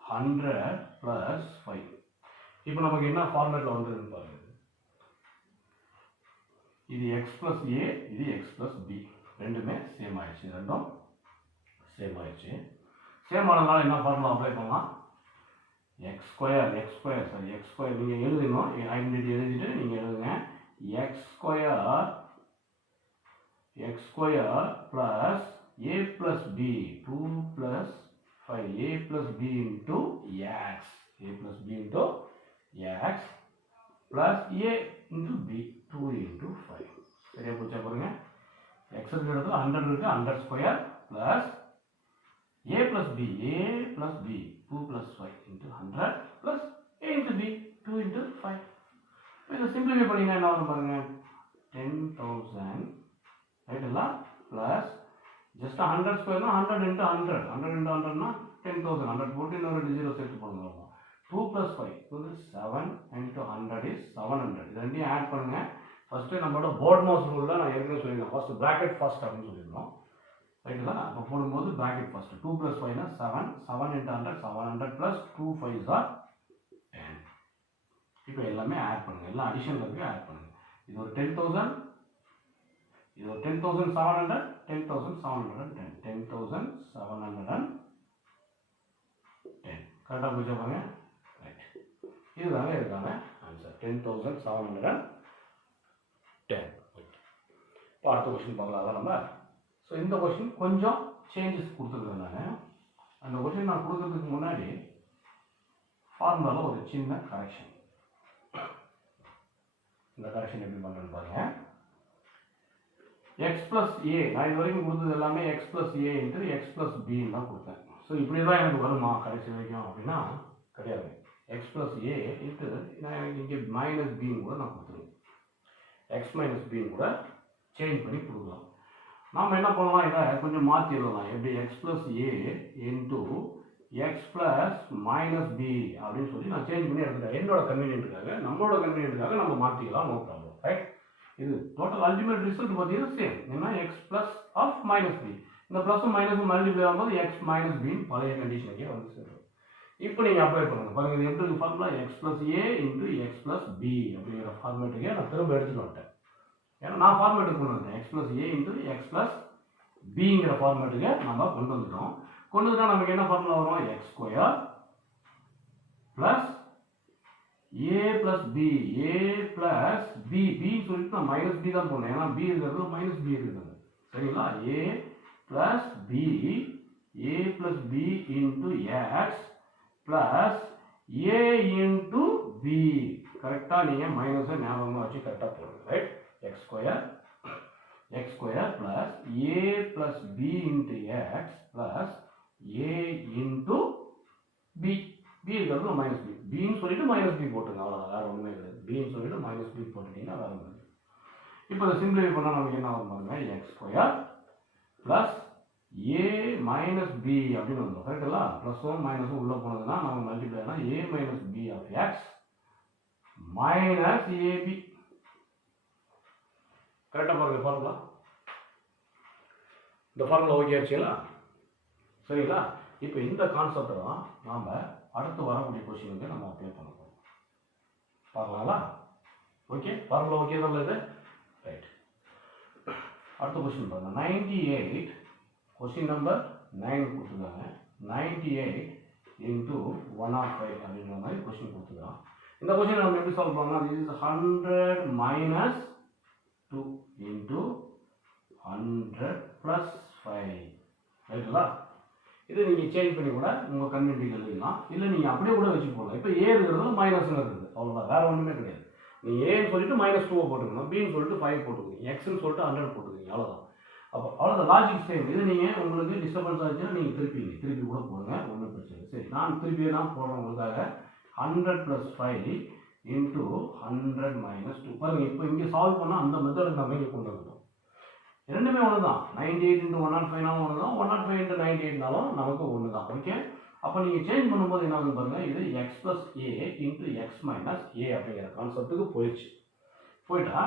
100 + 5. இப்போ நமக்கு என்ன ஃபார்மேட்டில் வந்துருக்குன்னு பாருங்க. இது x + a, இது x + b ரெண்டுமே சேம் ஆயிடுச்சு. ரெண்டும் சேம் ஆயிடுச்சு. சேம் ஆனதுனால என்ன ஃபார்முலா அப்ளை பண்ணலாம்? x ஸ்கொயர் நீங்கள் எழுதணும். ஐடென்டிட்டி எழுதிட்டு நீங்கள் எழுதுங்க. x square plus a + b 2 + 5 a + b into x plus a into b 2 into 5. சரியா போச்சா பாருங்க. x இருக்கிற இடத்துல 100 இருக்கு. 100 square plus a plus b 2 plus 5 into 100 plus a into b 2 into 5. இதை சிம்பிளிஃபை பண்ணீங்கன்னா என்ன வரும் பாருங்க. 10,000 ரைட்டுங்களா? plus just 100 ஸ்கொயர்னா 100 into 100 into 100னா 10,000. 100 போட்டு இன்னொரு 0 சேர்த்து போடுங்க. 2 plus 5 வந்து 7 into 100 is 700. இது ரெண்டையும் ஆட் பண்ணுங்க. ஃபர்ஸ்ட் நம்மளோட போர்ட்மோஸ் ரூல்ல நான் ஏற்கனவே சொல்லியிருந்தேன். ஃபர்ஸ்ட் பிராக்கெட் ஃபர்ஸ்ட் அப்படின்னு சொல்லியிருந்தோம். ரைட்டுங்களா? அப்போ போடும்போது பிராக்கெட் ஃபர்ஸ்ட் 2 plus 5 னா 7 into 100 700 plus 2 5s are 10. இப்போ எல்லாமே ஆட் பண்ணுங்க. எல்லாம் அடிஷன்ல இருக்கு, ஆட் பண்ணுங்க. இது ஒரு 10,000, இது ஒரு 10,700, 10,710, 10,710. கரெக்டாக போச்சா பாருங்க. ரைட். இதுதாங்க இருக்காங்க ஆன்சர் 10,710. இப்போ அடுத்த கொஸ்டின் பார்க்கலாம். அதான் நம்ம ஸோ இந்த கொஸ்டின் கொஞ்சம் சேஞ்சஸ் கொடுத்துருக்கேன் நான். அந்த கொஸ்டின் நான் கொடுக்கறதுக்கு முன்னாடி ஃபார்முலாவில் ஒரு சின்ன கரெக்ஷன். இந்த கரெக்ஷன் எப்படி பண்ணுறேன்னு பாருங்க. x plus a நான் இது வரைக்கும் கொடுத்தது எல்லாமே x plus a into x plus b தான் கொடுத்தேன். ஸோ இப்படி தான் எனக்கு வருமா கடைசி வரைக்கும் அப்படின்னா கிடையாது. x plus a into நான் இங்கே மைனஸ் பின்னு கூட நான் கொடுத்துருவேன். x minus b கூட சேஞ்ச் பண்ணி கொடுக்கலாம். நாம் என்ன பண்ணலாம்? இதை கொஞ்சம் மாற்றி எழுதலாம். எப்படி? x plus a into x plus minus b அப்படின்னு சொல்லி நான் சேஞ்ச் பண்ணி எடுத்துட்டேன். என்னோட கன்வீனியன்ட்டுக்காக, நம்மளோட கன்வீனியன்ட்டுக்காக நம்ம மாற்றிக்கலாம். No problem. ரைட். இது டோட்டல் அல்டிமேட் ரிசல்ட் பார்த்தீங்கன்னா சேம். ஏன்னா x plus of minus b இந்த ப்ளஸும் மைனஸும் மல்டிப்ளை ஆகும்போது x minus b பழைய கண்டிஷனுக்கே வந்து சேரும். இப்போ நீங்கள் அப்ளை பண்ணுங்க. பாருங்க இது எப்படி formula x plus a into x plus b அப்படிங்கிற ஃபார்மேட்டுக்கே நான் திரும்ப எடுத்துட்டு வந்துட்டேன். ஏன்னா நான் ஃபார்மேட்டுக்கு கொண்டு வந்துட்டேன். x plus a into x plus bங்கிற ஃபார்மேட்டுக்கு நம்ம கொண்டு வந்துட்டோம். கொண்டு வந்துட்டா நமக்கு என்ன ஃபார்முலா வரும்? x square plus a plus b சொல்லிட்டு நான் மைனஸ் பி தான் போனேன். ஏன்னா b இருக்கிறது மைனஸ் பி இருக்குது. சரிங்களா? a plus b into x plus a into b. கரெக்டா நீங்க மைனஸை ஞாபகமா வச்சு கரெக்டா போடுங்க. Right. x square plus a plus b into x plus a into b. b இருக்கிறது மைனஸ் b. bன்னு சொல்லிட்டு மைனஸ் b போட்டுங்க. அவ்வளோதான், வேற ஒன்றுமே கிடையாது. bன்னு சொல்லிட்டு மைனஸ் b போட்டுட்டீங்கன்னா வேற ஒன்று. இப்போ இதை சிம்பிளிஃபை பண்ணால் நமக்கு என்ன வரும் பாருங்க. x square plus a minus b அப்படின்னு வந்தோம். கரெக்டுங்களா? ப்ளஸும் மைனஸும் உள்ளே போனதுன்னா நம்ம மல்டிப்ளைனா a minus b of x minus ab. கரெக்டாக பாருங்க ஃபார்முலா. இந்த ஃபார்முலா ஓகே ஆச்சுங்களா? சரிங்களா? இப்போ இந்த கான்செப்டை தான் நாம் அடுத்து வரக்கூடிய கொஸ்டினுக்கு நம்ம அப்ளை பண்ண போகிறோம். பார்க்கலாங்களா? ஓகே, ஃபார்முலா ஓகே தான் இது. ரைட். அடுத்த கொஸ்டின் பாருங்க. 98 கொஸ்டின் நம்பர் 9 கொடுத்துருக்காங்க. 98 into 105 அப்படின்ற மாதிரி கொஸ்டின் கொடுத்துருக்காங்க. இந்த கொஸ்டின் நம்ம எப்படி சால்வ் பண்ணலாம்? this is 100 minus 2 into 100 plus 5. ரைட்டுங்களா? இதை நீங்கள் சேஞ்ச் பண்ணி கூட உங்கள் கன்வென்ட்டுக்கு எழுதிக்கலாம், இல்லை நீங்கள் அப்படியே கூட வச்சு போடலாம். இப்போ ஏ இருக்கிறது மைனஸ்னு இருக்குது, அவ்வளோதான், வேறு ஒன்றுமே கிடையாது. நீங்கள் ஏன்னு சொல்லிட்டு -2 போட்டுக்கணும், பின்னு சொல்லிட்டு 5 போட்டுக்கணும், எக்ஸ்ன்னு சொல்லிட்டு 100 போட்டுக்கணும், அவ்வளோதான். அப்போ அவ்வளோதான், லாஜிக் சேம். இது நீங்கள் உங்களுக்கு டிஸ்டர்பன்ஸ் ஆச்சுன்னா நீங்கள் திருப்பி கூட போடுங்க, ஒன்றும் பிரச்சனை இல்லை. சரி, நான் திருப்பி தான் போடுறேன் உங்களுக்காக. 100 + 5 × 100 - 2. பாருங்கள், இப்போ இங்கே சால்வ் பண்ணால் அந்த மெத்தடுக்கு நம்ம இங்கே கொண்டு வந்துட்டோம். ரெண்டுமே ஒன்று தான். 98 × 105னாலும் ஒன்று தான், 105 × 98னாலும் நமக்கு ஒன்று தான். ஓகே, அப்போ நீங்கள் சேஞ்ச் பண்ணும்போது என்ன ஆகுது பாருங்கள், இது x + a × x - a அப்படிங்கிற கான்செப்ட்டுக்கு போயிட்டா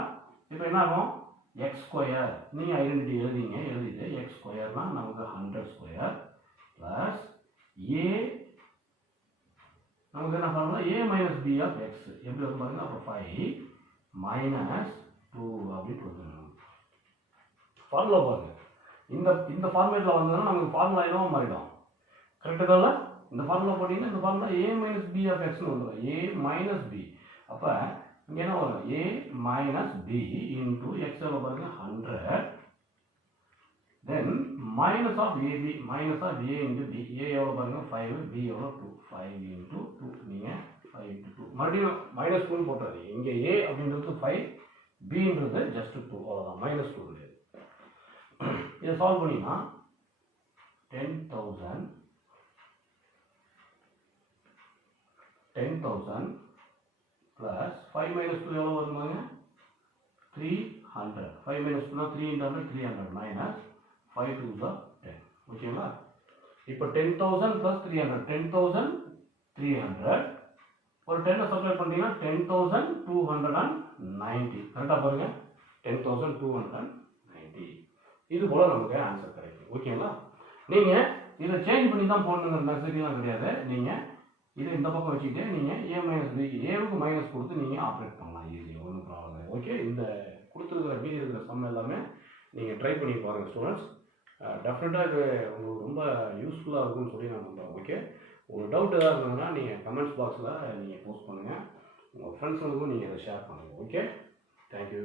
இப்போ என்ன ஆகும், x², நீங்கள் ஐடென்டிட்டி எழுதிட்டு x² நமக்கு 100² + a, நமக்கு என்ன பண்ணலாம், a - b of x எப்படி வந்து பாருங்க, அப்போ 5 - 2 அப்படின்னு கொடுத்துருங்க. ஃபார்முலா பாருங்க, இந்த ஃபார்மேட்டில் வந்ததுன்னா நமக்கு ஃபார்முலா என்னவோ மாறிடும். கரெக்டுங்களா? இந்த ஃபார்முலா போட்டிங்கன்னா இந்த ஃபார்முலா a - b of xன்னு வந்துடும், a - b. அப்போ இங்கே என்ன வரும், a - b × x எவ்வளோ பாருங்க, 100. தென் minus of ab, minus of a × b. a எவ்வளோ பாருங்க 5, b எவ்வளோ 2, 5 × 2. நீங்கள் 5 × 2 மறுபடியும் -2 போட்டுறாதீங்க. இங்கே a அப்படின்றது 5, bன்றது ஜஸ்ட் 2, அவ்வளோதான், -2 கிடையாது. இதை சால்வ் பண்ணினா 10,000 plus 5 - 2 எவ்வளோ வருமாங்க, 300. 5 - 2 3 × 100 300 minus 5 2 10. ஓகேங்களா? இப்போ 10,000 + 300 10,300. ஒரு 10 சப்ஸ்டிட்யூட் பண்ணிட்டீங்கன்னா 10,290. கரெக்டாக பாருங்க, 10,290. இது போல நமக்கு ஆன்சர் கிடைக்கும். ஓகேங்களா? நீங்கள் இதை சேஞ்ச் பண்ணி தான் போடணுங்கிற நெசசிட்டிலாம் கிடையாது. நீங்கள் இதை இந்த பக்கம் வச்சுக்கிட்டு நீங்கள் a - b, ஏவுக்கு மைனஸ் கொடுத்து நீங்கள் ஆப்ரேட் பண்ணலாம் ஈஸியாக, ஒன்றும் ப்ராப்ளம் இல்லை. ஓகே, இந்த கொடுத்துருக்கிற மீதி இருக்கிற சம் எல்லாமே நீங்கள் ட்ரை பண்ணி பாருங்கள் ஸ்டூடெண்ட்ஸ். டெஃபினட்டாக இது உங்களுக்கு ரொம்ப யூஸ்ஃபுல்லாக இருக்கும்னு சொல்லி நான் நம்புகிறேன். ஓகே, உங்களுக்கு டவுட் எதாவது இருந்ததுன்னா நீங்கள் கமெண்ட்ஸ் பாக்ஸில் நீங்கள் போஸ்ட் பண்ணுங்கள், உங்கள் ஃப்ரெண்ட்ஸுங்களுக்கும் நீங்கள் இதை ஷேர் பண்ணுங்கள். Okay, thank you.